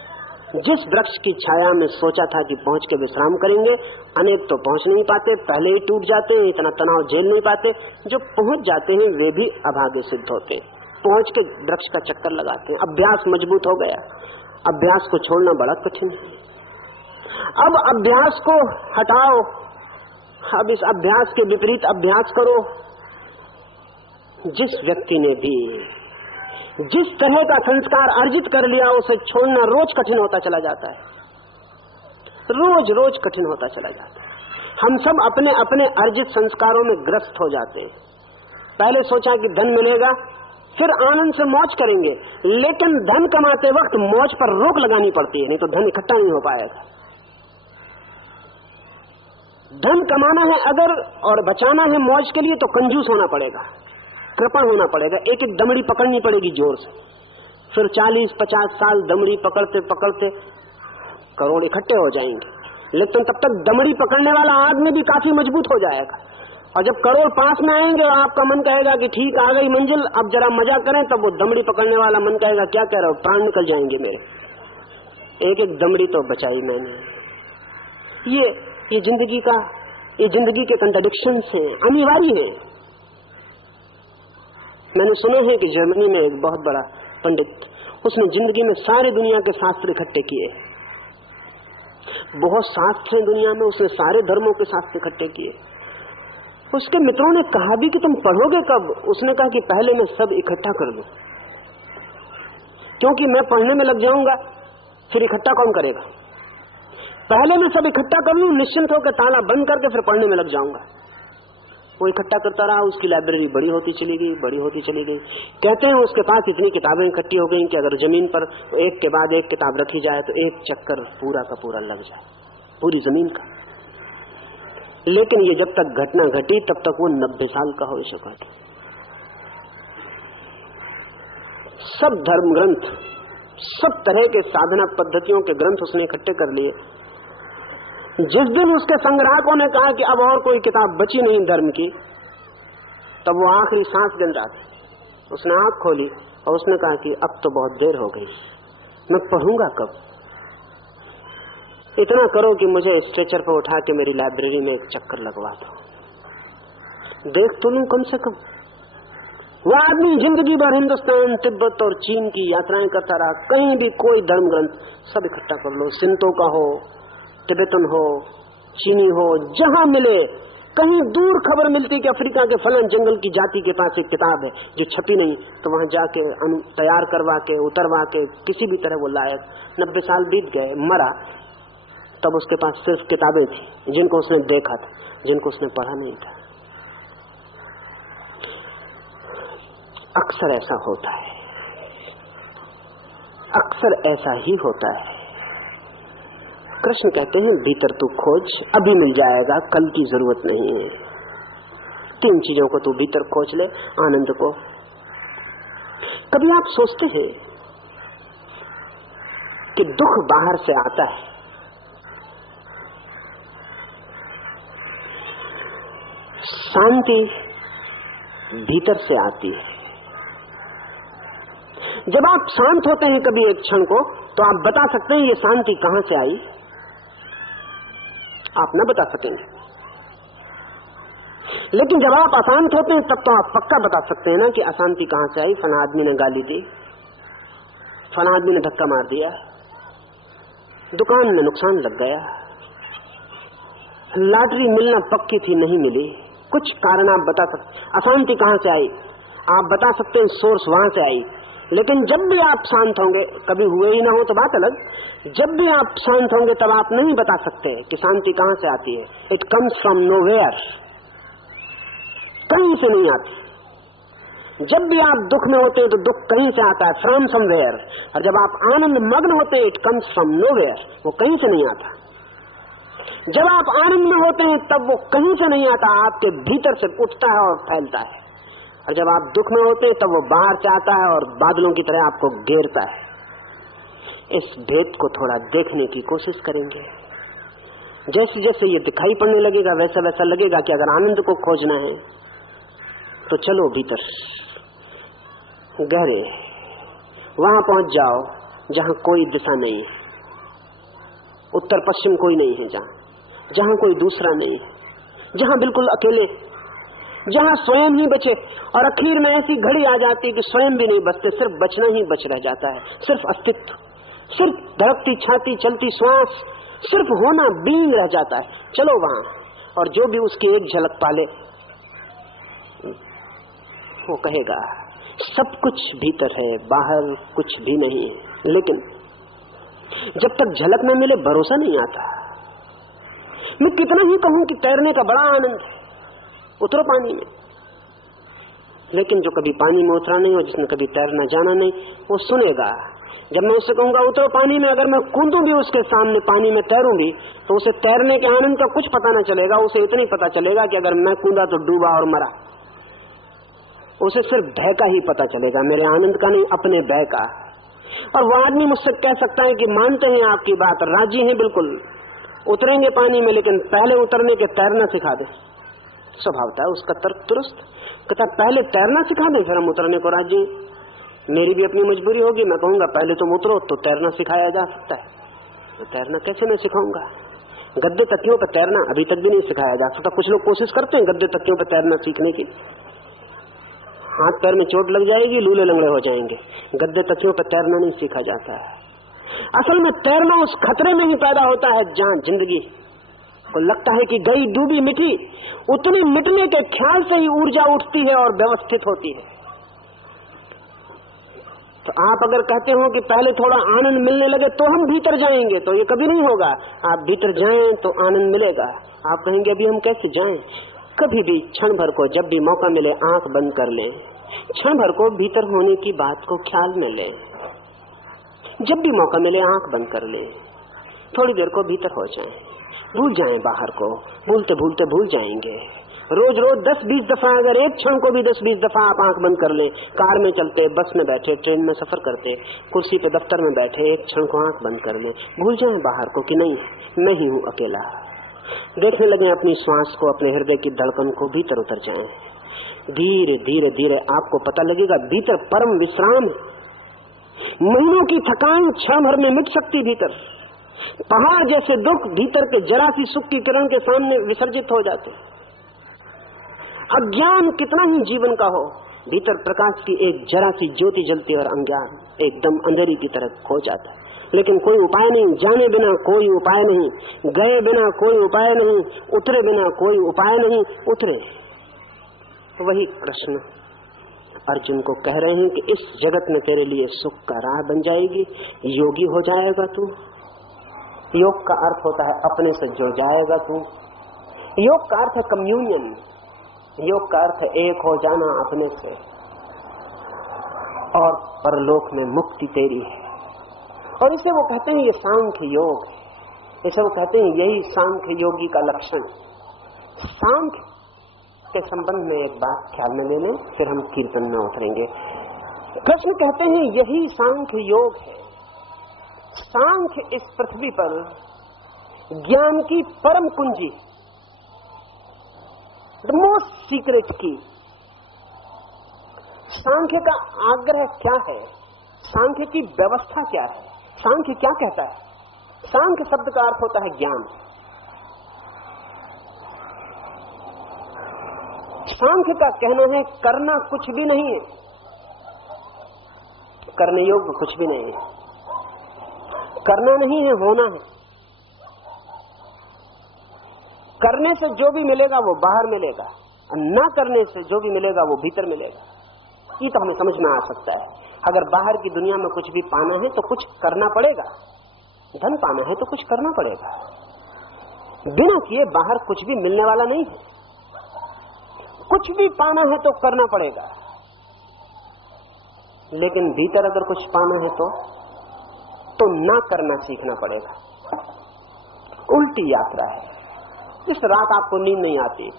जिस वृक्ष की छाया में सोचा था कि पहुंच के विश्राम करेंगे, अनेक तो पहुंच नहीं पाते, पहले ही टूट जाते हैं, इतना तनाव झेल नहीं पाते। जो पहुंच जाते हैं वे भी अभागे सिद्ध होते हैं, पहुंच के वृक्ष का चक्कर लगाते हैं। अभ्यास मजबूत हो गया, अभ्यास को छोड़ना बड़ा कठिन है। अब अभ्यास को हटाओ, अब इस अभ्यास के विपरीत अभ्यास करो। जिस व्यक्ति ने भी जिस तरह का संस्कार अर्जित कर लिया उसे छोड़ना रोज कठिन होता चला जाता है, रोज रोज कठिन होता चला जाता है। हम सब अपने अपने अर्जित संस्कारों में ग्रस्त हो जाते हैं। पहले सोचा कि धन मिलेगा, फिर आनंद से मौज करेंगे, लेकिन धन कमाते वक्त मौज पर रोक लगानी पड़ती है, नहीं तो धन इकट्ठा नहीं हो पाएगा। धन कमाना है अगर और बचाना है मौज के लिए तो कंजूस होना पड़ेगा, कृपण होना पड़ेगा, एक एक दमड़ी पकड़नी पड़ेगी जोर से। फिर 40-50 साल दमड़ी पकड़ते पकड़ते करोड़ इकट्ठे हो जाएंगे, लेकिन तब तक दमड़ी पकड़ने वाला आदमी भी काफी मजबूत हो जाएगा। और जब करोड़ पास में आएंगे और आपका मन कहेगा कि ठीक आ गई मंजिल, अब जरा मजा करें, तब वो दमड़ी पकड़ने वाला मन कहेगा क्या कह रहे हो, प्राण निकल जाएंगे मेरे, एक एक दमड़ी तो बचाई मैंने। ये जिंदगी के कंट्राडिक्शंस हैं, अनिवार्य है। मैंने सुना है कि जर्मनी में एक बहुत बड़ा पंडित, उसने जिंदगी में सारी दुनिया के शास्त्र इकट्ठे किए, बहुत शास्त्र हैं दुनिया में, उसने सारे धर्मों के शास्त्र इकट्ठे किए। उसके मित्रों ने कहा भी कि तुम पढ़ोगे कब? उसने कहा कि पहले मैं सब इकट्ठा कर लूं, क्योंकि मैं पढ़ने में लग जाऊंगा फिर इकट्ठा कौन करेगा। पहले मैं सब इकट्ठा कर लूं, निश्चिंत होकर ताला बंद करके फिर पढ़ने में लग जाऊंगा। वो इकट्ठा करता रहा, उसकी लाइब्रेरी बड़ी होती चली गई। कहते हैं उसके पास इतनी किताबें इकट्ठी हो गई कि अगर जमीन पर एक के बाद एक किताब रखी जाए तो एक चक्कर पूरा का पूरा लग जाए, पूरी जमीन का। लेकिन ये जब तक घटना घटी तब तक वो 90 साल का हो चुका था। सब धर्म ग्रंथ, सब तरह के साधना पद्धतियों के ग्रंथ उसने इकट्ठे कर लिए। जिस दिन उसके संग्राहकों ने कहा कि अब और कोई किताब बची नहीं धर्म की, तब वो आखिरी सांस गिन रहा था। उसने आंख खोली और उसने कहा कि अब तो बहुत देर हो गई, मैं पढ़ूंगा कब? इतना करो कि मुझे स्ट्रेचर पर उठा के मेरी लाइब्रेरी में एक चक्कर लगवा दो, देख तो लूं कम से कम। वह आदमी जिंदगी भर हिंदुस्तान, तिब्बत और चीन की यात्राएं करता रहा। कहीं भी कोई धर्म ग्रंथ सब इकट्ठा कर लो, सिंतो का हो, तिब्बतन हो, चीनी हो, जहां मिले। कहीं दूर खबर मिलती कि अफ्रीका के फलन जंगल की जाति के पास एक किताब है जो छपी नहीं, तो वहां जाके तैयार करवा के उतरवा के किसी भी तरह वो लायक। 90 साल बीत गए, मरा, तब उसके पास सिर्फ किताबें थी जिनको उसने देखा था, जिनको उसने पढ़ा नहीं था। अक्सर ऐसा होता है, अक्सर ऐसा ही होता है। कृष्ण कहते हैं भीतर तू खोज, अभी मिल जाएगा, कल की जरूरत नहीं है। 3 चीजों को तू भीतर खोज ले, आनंद को। कभी आप सोचते हैं कि दुख बाहर से आता है, शांति भीतर से आती है। जब आप शांत होते हैं कभी एक क्षण को, तो आप बता सकते हैं ये शांति कहां से आई? आप न बता सकेंगे। लेकिन जब आप अशांत होते हैं तब तो आप पक्का बता सकते हैं ना कि अशांति कहां से आई। फला आदमी ने गाली दी, फला आदमी ने धक्का मार दिया, दुकान में नुकसान लग गया, लॉटरी मिलना पक्की थी नहीं मिली, कुछ कारण आप बता सकते। अशांति कहां से आई आप बता सकते हैं, सोर्स वहां से आई। लेकिन जब भी आप शांत होंगे, कभी हुए ही ना हो तो बात अलग, जब भी आप शांत होंगे तब आप नहीं बता सकते कि शांति कहां से आती है। इट कम्स फ्रॉम नोवेयर, कहीं से नहीं आती। जब भी आप दुख में होते हैं तो दुख कहीं से आता है, फ्रॉम समवेयर। और जब आप आनंद मग्न होते हैं, इट कम्स फ्रॉम नोवेयर, वो कहीं से नहीं आता। जब आप आनंद में होते हैं तब वो कहीं से नहीं आता, आपके भीतर से उठता है और फैलता है। और जब आप दुख में होते हैं तब वो बाहर से आता है और बादलों की तरह आपको घेरता है। इस भेद को थोड़ा देखने की कोशिश करेंगे। जैसे जैसे ये दिखाई पड़ने लगेगा वैसा वैसा लगेगा कि अगर आनंद को खोजना है तो चलो भीतर गहरे, वहां पहुंच जाओ जहां कोई दिशा नहीं है, उत्तर पश्चिम कोई नहीं है, जहां कोई दूसरा नहीं है, जहां बिल्कुल अकेले, जहां स्वयं ही बचे। और आखिर में ऐसी घड़ी आ जाती है कि स्वयं भी नहीं बचते, सिर्फ बचना ही बच रह जाता है, सिर्फ अस्तित्व, सिर्फ धड़कती छाती, चलती श्वास, सिर्फ होना, बीइंग रह जाता है। चलो वहां, और जो भी उसकी एक झलक पाले वो कहेगा सब कुछ भीतर है, बाहर कुछ भी नहीं है। लेकिन जब तक झलक न मिले भरोसा नहीं आता। मैं कितना ही कहूं कि तैरने का बड़ा आनंद है, उतरो पानी में, लेकिन जो कभी पानी में उतरा नहीं हो, जिसने कभी तैरना जाना नहीं, वो सुनेगा। जब मैं उससे कहूंगा उतरो पानी में, अगर मैं कूदूं भी उसके सामने, पानी में तैरूं भी, तो उसे तैरने के आनंद का कुछ पता न चलेगा। उसे इतना ही पता चलेगा कि अगर मैं कूदा तो डूबा और मरा। उसे सिर्फ भय का ही पता चलेगा, मेरे आनंद का नहीं, अपने भय का। और वो आदमी मुझसे कह सकता है कि मानते हैं आपकी बात, राजी हैं बिल्कुल, उतरेंगे पानी में, लेकिन पहले उतरने के तैरना सिखा दे। स्वभावता है उसका तर्क दुरुस्त, कहता पहले तैरना सिखा दे फिर हम उतरने को राजी। मेरी भी अपनी मजबूरी होगी, मैं कहूंगा पहले तुम उतरो तो तैरना सिखाया जा सकता है। तो तैरना कैसे मैं सिखाऊंगा? गद्दे तकियों पर तैरना अभी तक भी नहीं सिखाया जा सकता। कुछ लोग कोशिश करते हैं गद्दे तकियों पर तैरना सीखने की, हाथ पैर में चोट लग जाएगी, लूले लंगड़े हो जाएंगे। गद्दे तकियों पर तैरना नहीं सीखा जाता है। असल में तैरना उस खतरे में ही पैदा होता है जहां जिंदगी को लगता है कि गई डूबी मिटी, उतनी मिटने के ख्याल से ही ऊर्जा उठती है और व्यवस्थित होती है। तो आप अगर कहते हो कि पहले थोड़ा आनंद मिलने लगे तो हम भीतर जाएंगे, तो ये कभी नहीं होगा। आप भीतर जाएं तो आनंद मिलेगा। आप कहेंगे अभी हम कैसे जाएं? कभी भी क्षण भर को जब भी मौका मिले आंख बंद कर लें, क्षण भर को भीतर होने की बात को ख्याल में लें। जब भी मौका मिले आंख बंद कर लें, थोड़ी देर को भीतर हो जाएं, भूल जाएं बाहर को, भूलते भूलते भूल जाएंगे। रोज रोज 10-20 दफा, अगर एक क्षण को भी 10-20 दफा आप आंख बंद कर लें, कार में चलते, बस में बैठे, ट्रेन में सफर करते, कुर्सी पे दफ्तर में बैठे, एक क्षण को आंख बंद कर लें, भूल जाएं बाहर को कि नहीं मैं ही हूं अकेला। देखने लगे अपनी श्वास को, अपने हृदय की धड़कन को, भीतर उतर जाएं। धीरे धीरे धीरे आपको पता लगेगा भीतर परम विश्राम है। महीनों की थकान क्षण भर में मिट सकती भीतर। पहाड़ जैसे दुख भीतर के जरा सी सुख की किरण के सामने विसर्जित हो जाते। अज्ञान कितना ही जीवन का हो, भीतर प्रकाश की एक जरा सी ज्योति जलती और अज्ञान एकदम अंधेरी की तरह खो जाता है। लेकिन कोई उपाय नहीं, जाने बिना कोई उपाय नहीं, गए बिना कोई उपाय नहीं, उतरे बिना कोई उपाय नहीं। उतरे वही कृष्ण अर्जुन को कह रहे हैं कि इस जगत में तेरे लिए सुख का राह बन जाएगी, योगी हो जाएगा तू। योग का अर्थ होता है अपने से जुड़ जाएगा तू। योग का अर्थ है कम्युनियन, योग का अर्थ है एक हो जाना अपने से, और परलोक में मुक्ति तेरी है। और इसे वो कहते हैं ये सांख्य योग है, इसे वो कहते हैं यही सांख्य योगी का लक्षण। सांख्य के संबंध में एक बात ख्याल में ले लें, फिर हम कीर्तन में उतरेंगे। कृष्ण कहते हैं यही सांख्य योग है। सांख्य इस पृथ्वी पर ज्ञान की परम कुंजी, द मोस्ट सीक्रेट की। सांख्य का आग्रह क्या है, सांख्य की व्यवस्था क्या है, सांख्य क्या कहता है? सांख्य शब्द का अर्थ होता है ज्ञान। सांख्य का कहना है करना कुछ भी नहीं है, करने योग्य कुछ भी नहीं है। करना नहीं है, होना है। करने से जो भी मिलेगा वो बाहर मिलेगा, और न करने से जो भी मिलेगा वो भीतर मिलेगा। ये तो हमें समझ में आ सकता है। अगर बाहर की दुनिया में कुछ भी पाना है तो कुछ करना पड़ेगा, धन पाना है तो कुछ करना पड़ेगा। बिना किए बाहर कुछ भी मिलने वाला नहीं है। कुछ भी पाना है तो करना पड़ेगा, लेकिन भीतर अगर कुछ पाना है तो ना करना सीखना पड़ेगा। उल्टी यात्रा है। जिस रात आपको नींद नहीं आती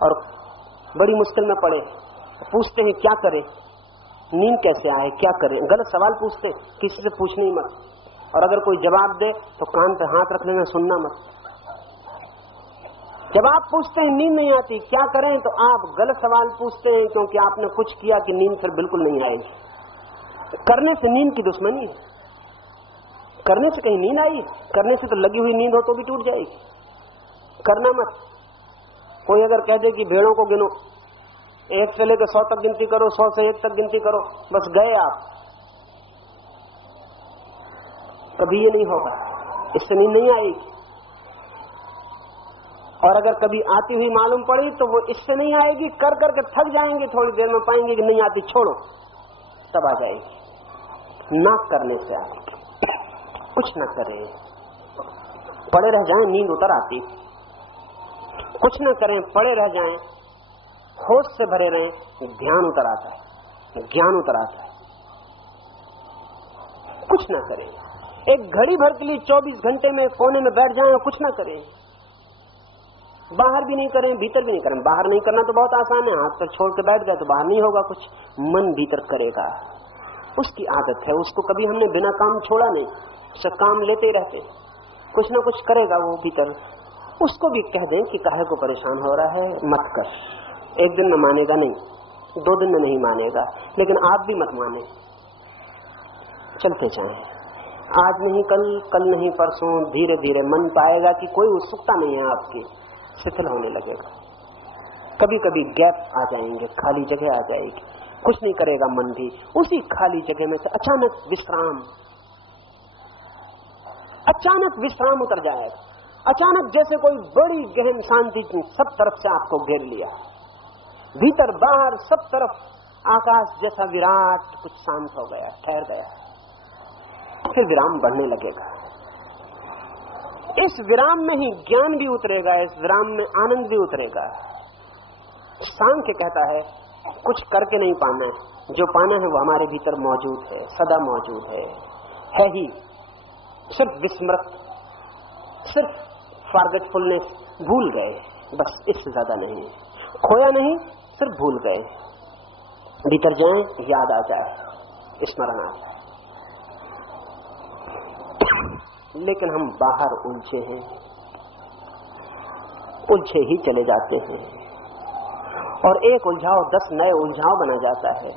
और बड़ी मुश्किल में पड़े, पूछते हैं क्या करें, नींद कैसे आए, क्या करें, गलत सवाल पूछते, किसी से पूछना ही मत। और अगर कोई जवाब दे तो कान पे हाथ रख लेना, सुनना मत। जब आप पूछते हैं नींद नहीं आती क्या करें, तो आप गलत सवाल पूछते हैं, क्योंकि आपने कुछ किया कि नींद फिर बिल्कुल नहीं आएगी। करने से नींद की दुश्मनी है। करने से कहीं नींद आई, करने से तो लगी हुई नींद हो तो भी टूट जाएगी। करना मत। कोई अगर कह दे कि भेड़ों को गिनो, 1 से लेकर 100 तक गिनती करो, 100 से 1 तक गिनती करो, बस गए आप, कभी ये नहीं होगा, इससे नींद नहीं आएगी। और अगर कभी आती हुई मालूम पड़ी तो वो इससे नहीं आएगी, कर करके थक जाएंगे, थोड़ी देर में पाएंगे कि नहीं आती, छोड़ो, तब आ जाएगी। ना करने से आएगी। कुछ ना करें, पड़े रह जाएं, नींद उतर आती। कुछ ना करें, पड़े रह जाएं, होश से भरे रहें, ध्यान उतर आता है, ज्ञान उतर आता है। कुछ ना करें, एक घड़ी भर के लिए 24 घंटे में कोने में बैठ जाएं और कुछ ना करें, बाहर भी नहीं करें, भीतर भी नहीं करें। बाहर नहीं करना तो बहुत आसान है, हाथ पर छोड़ के बैठ गए तो बाहर नहीं होगा कुछ, मन भीतर करेगा। उसकी आदत है, उसको कभी हमने बिना काम छोड़ा नहीं, उससे काम लेते रहते, कुछ ना कुछ करेगा वो भीतर। उसको भी कह दें कि काहे को परेशान हो रहा है, मत कर। 1 दिन में मानेगा नहीं, 2 दिन में नहीं मानेगा, लेकिन आप भी मत माने, चलते जाएं। आज नहीं कल, कल नहीं परसों, धीरे धीरे मन पाएगा कि कोई उत्सुकता नहीं है आपकी, शिथिल होने लगेगा। कभी कभी गैप आ जाएंगे, खाली जगह आ जाएगी, कुछ नहीं करेगा मन भी। उसी खाली जगह में से अचानक विश्राम उतर जाएगा। अचानक जैसे कोई बड़ी गहन शांति सब तरफ से आपको घेर लिया, भीतर बाहर सब तरफ आकाश जैसा विराट कुछ शांत हो गया, ठहर गया। फिर विराम बढ़ने लगेगा। इस विराम में ही ज्ञान भी उतरेगा, इस विराम में आनंद भी उतरेगा। सांख्य कहता है कुछ करके नहीं पाना है, जो पाना है वो हमारे भीतर मौजूद है, सदा मौजूद है ही। सिर्फ विस्मृत, सिर्फ फॉरगेटफुलनेस, भूल गए, बस, इससे ज्यादा नहीं। खोया नहीं, सिर्फ भूल गए। भीतर जाएं, याद आ जाए, स्मरण आ जाए। लेकिन हम बाहर उलझे हैं, उलझे ही चले जाते हैं। और एक उलझाव 10 नए उलझाव बना जाता है।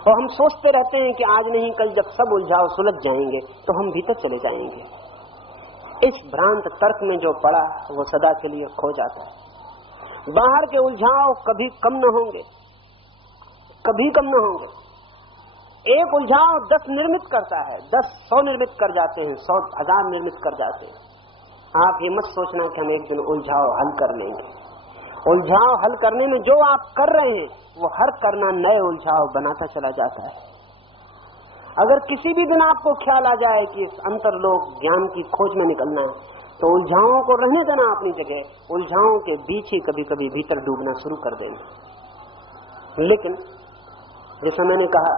और हम सोचते रहते हैं कि आज नहीं कल जब सब उलझाव सुलझ जाएंगे तो हम भीतर चले जाएंगे। इस भ्रांत तर्क में जो पड़ा वो सदा के लिए खो जाता है। बाहर के उलझाव कभी कम न होंगे, कभी कम न होंगे। एक उलझाव 10 निर्मित करता है, 10 100 निर्मित कर जाते हैं, 100 1000 निर्मित कर जाते हैं। आप ये मत सोचना कि हम एक दिन उलझाव हल कर लेंगे। उलझाव हल करने में जो आप कर रहे हैं वो हर करना नए उलझाव बनाता चला जाता है। अगर किसी भी दिन आपको ख्याल आ जाए कि इस अंतर्लोक ज्ञान की खोज में निकलना है तो उलझावों को रहने देना अपनी जगह, उलझावों के बीच ही कभी कभी भीतर डूबना शुरू कर देंगे। लेकिन जैसा मैंने कहा,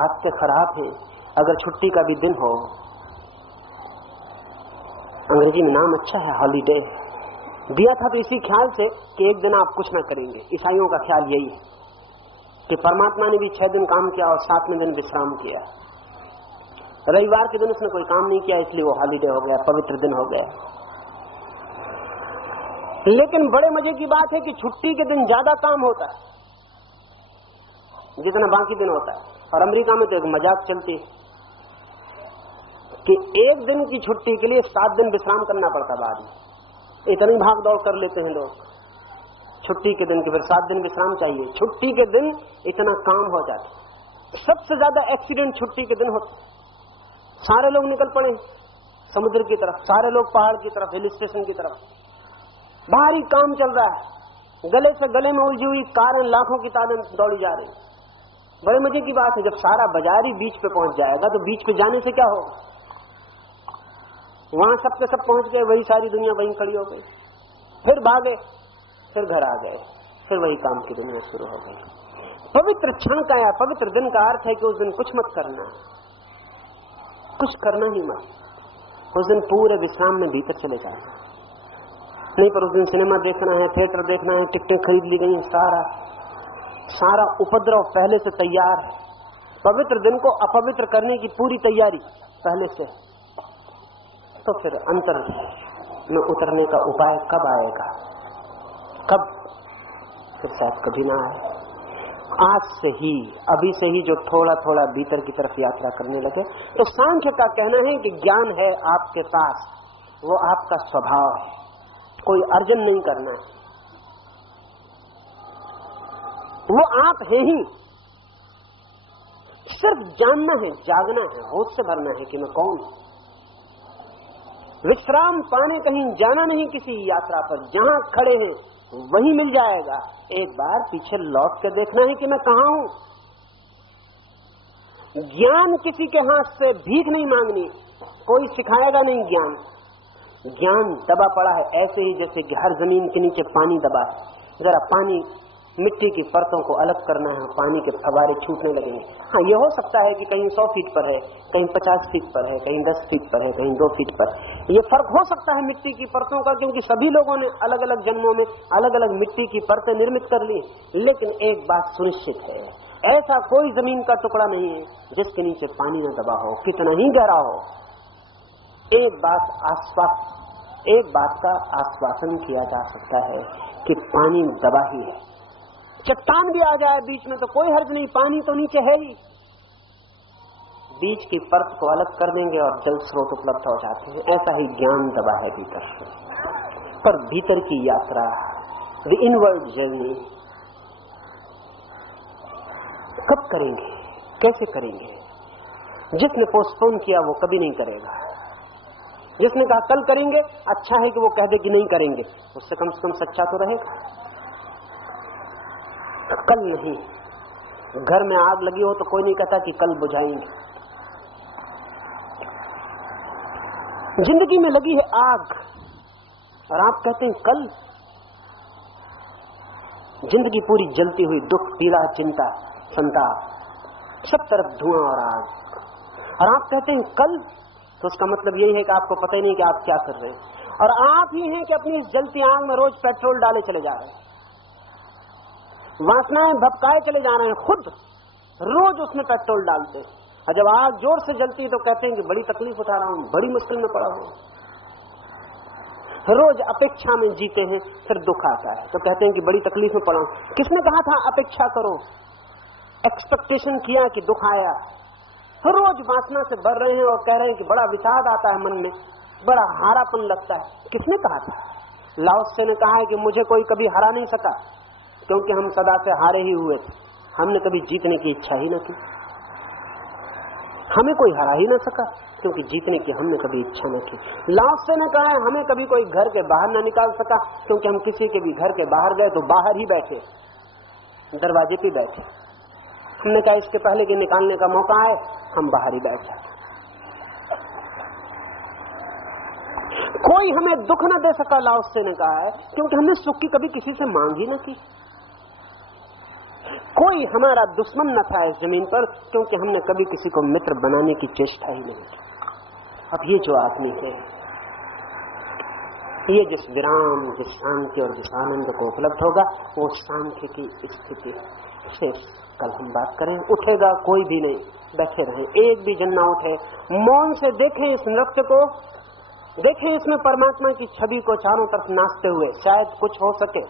आपसे खराब है अगर छुट्टी का भी दिन हो, अंग्रेजी में नाम अच्छा है हॉलीडे, दिया था तो इसी ख्याल से कि एक दिन आप कुछ ना करेंगे। ईसाइयों का ख्याल यही है कि परमात्मा ने भी 6 दिन काम किया और 7वें दिन विश्राम किया। रविवार के दिन उसने कोई काम नहीं किया, इसलिए वो हॉलीडे हो गया, पवित्र दिन हो गया। लेकिन बड़े मजे की बात है कि छुट्टी के दिन ज्यादा काम होता है जितना बाकी दिन होता है। और अमेरिका में तो एक मजाक चलती है कि एक दिन की छुट्टी के लिए 7 दिन विश्राम करना पड़ता बाद में। इतनी भाग दौड़ कर लेते हैं लोग छुट्टी के दिन के, फिर 7 दिन विश्राम चाहिए। छुट्टी के दिन इतना काम हो जाता। सबसे ज्यादा एक्सीडेंट छुट्टी के दिन होते। सारे लोग निकल पड़े समुद्र की तरफ, सारे लोग पहाड़ की तरफ, हिल स्टेशन की तरफ, भारी काम चल रहा है, गले से गले में उलझी हुई कारें लाखों की तादाद दौड़ी जा रही। बड़े मजे की बात है, जब सारा बाजार ही बीच पे पहुंच जाएगा तो बीच पे जाने से क्या होगा? वहां सब के सब पहुंच गए, वही सारी दुनिया वहीं खड़ी हो गई, फिर भागे, फिर घर आ गए, फिर वही काम की दुनिया शुरू हो गई। पवित्र क्षण का या पवित्र दिन का अर्थ है कि उस दिन कुछ मत करना, कुछ करना ही मत। उस दिन पूरे विश्राम में भीतर चले जाना। नहीं पर उस दिन सिनेमा देखना है, थिएटर देखना है, टिकटें खरीद ली गई, सारा उपद्रव पहले से तैयार है। पवित्र दिन को अपवित्र करने की पूरी तैयारी पहले से। तो फिर अंतर में उतरने का उपाय कब आएगा? कब? फिर शायद कभी ना आए। आज से ही, अभी से ही जो थोड़ा थोड़ा भीतर की तरफ यात्रा करने लगे। तो सांख्य का कहना है कि ज्ञान है आपके पास, वो आपका स्वभाव है, कोई अर्जन नहीं करना है, वो आप है ही। सिर्फ जानना है, जागना है, होश से भरना है कि मैं कौन हूं। विश्राम पाने कहीं जाना नहीं, किसी यात्रा पर जहां खड़े हैं वहीं मिल जाएगा। एक बार पीछे लौट कर देखना है कि मैं कहां हूं। ज्ञान किसी के हाथ से भीख नहीं मांगनी, कोई सिखाएगा नहीं ज्ञान। ज्ञान दबा पड़ा है, ऐसे ही जैसे कि हर जमीन के नीचे पानी दबा है। जरा पानी, मिट्टी की परतों को अलग करना है, पानी के फवारे छूटने लगेंगे। हाँ, ये हो सकता है कि कहीं 100 फीट पर है, कहीं 50 फीट पर है, कहीं 10 फीट पर है, कहीं 2 फीट पर। ये फर्क हो सकता है मिट्टी की परतों का, क्योंकि सभी लोगों ने अलग अलग जन्मों में अलग अलग मिट्टी की परतें निर्मित कर ली। लेकिन एक बात सुनिश्चित है, ऐसा कोई जमीन का टुकड़ा नहीं है जिसके नीचे पानी न दबा हो, कितना ही गहरा हो। एक बात का आश्वासन किया जा सकता है कि पानी दबा ही है। चट्टान भी आ जाए बीच में तो कोई हर्ज नहीं, पानी तो नीचे है ही। बीच की परत को अलग कर देंगे और जल स्रोत उपलब्ध हो जाते हैं। ऐसा ही ज्ञान दबा है भीतर। पर भीतर की यात्रा, द इनवर्ड जर्नी, कब करेंगे, कैसे करेंगे? जिसने पोस्टपोन किया वो कभी नहीं करेगा। जिसने कहा कल करेंगे, अच्छा है कि वो कह दे कि नहीं करेंगे, उससे कम से कम सच्चा तो रहेगा। कल नहीं, घर में आग लगी हो तो कोई नहीं कहता कि कल बुझाएंगे। जिंदगी में लगी है आग और आप कहते हैं कल। जिंदगी पूरी जलती हुई, दुख, पीड़ा, चिंता, संताप, सब तरफ धुआं और आग, और आप कहते हैं कल। तो उसका मतलब यही है कि आपको पता ही नहीं कि आप क्या कर रहे हैं, और आप ही हैं कि अपनी इस जलती आग में रोज पेट्रोल डाले चले जा रहे हैं। वासनाएं भपकाए चले जा रहे हैं, खुद रोज उसमें पेट्रोल डालते हैं। और जब आग जोर से जलती है तो कहते हैं कि बड़ी तकलीफ उठा रहा हूं, बड़ी मुश्किल में पड़ा हूं। रोज अपेक्षा में जीते हैं, फिर दुख आता है तो कहते हैं कि बड़ी तकलीफ में पड़ा। किसने कहा था अपेक्षा करो? एक्सपेक्टेशन किया कि दुख आया। रोज वासना से भर रहे हैं और कह रहे हैं कि बड़ा विषाद आता है मन में, बड़ा हारापन लगता है। किसने कहा था? लाओ त्से ने कहा है कि मुझे कोई कभी हरा नहीं सका, क्योंकि हम सदा से हारे ही हुए थे। हमने कभी जीतने की इच्छा ही न की। हमें कोई हरा ही न सका, क्योंकि जीतने की हमने कभी इच्छा न की। लाओ त्से ने कहा है हमें कभी कोई घर के बाहर न निकाल सका, क्योंकि हम किसी के भी घर के बाहर गए तो बाहर ही बैठे, दरवाजे पे बैठे। हमने कहा इसके पहले कि निकालने का मौका आए हम बाहर ही बैठ जाते। कोई हमें दुख न दे सका, लाओ त्से ने कहा है, क्योंकि हमने सुख की कभी किसी से मांग ही न की। कोई हमारा दुश्मन न था इस जमीन पर, क्योंकि हमने कभी किसी को मित्र बनाने की चेष्टा ही नहीं की। अब ये जो आदमी है, ये जिस विराम, जिस शांति और जिस आनंद को उपलब्ध होगा, वो सांख्य की स्थिति से कल हम बात करें। उठेगा कोई भी नहीं, बैठे रहें, एक भी जन ना उठे। मौन से देखें इस नृत्य को, देखें इसमें परमात्मा की छवि को चारों तरफ नाचते हुए, शायद कुछ हो सके।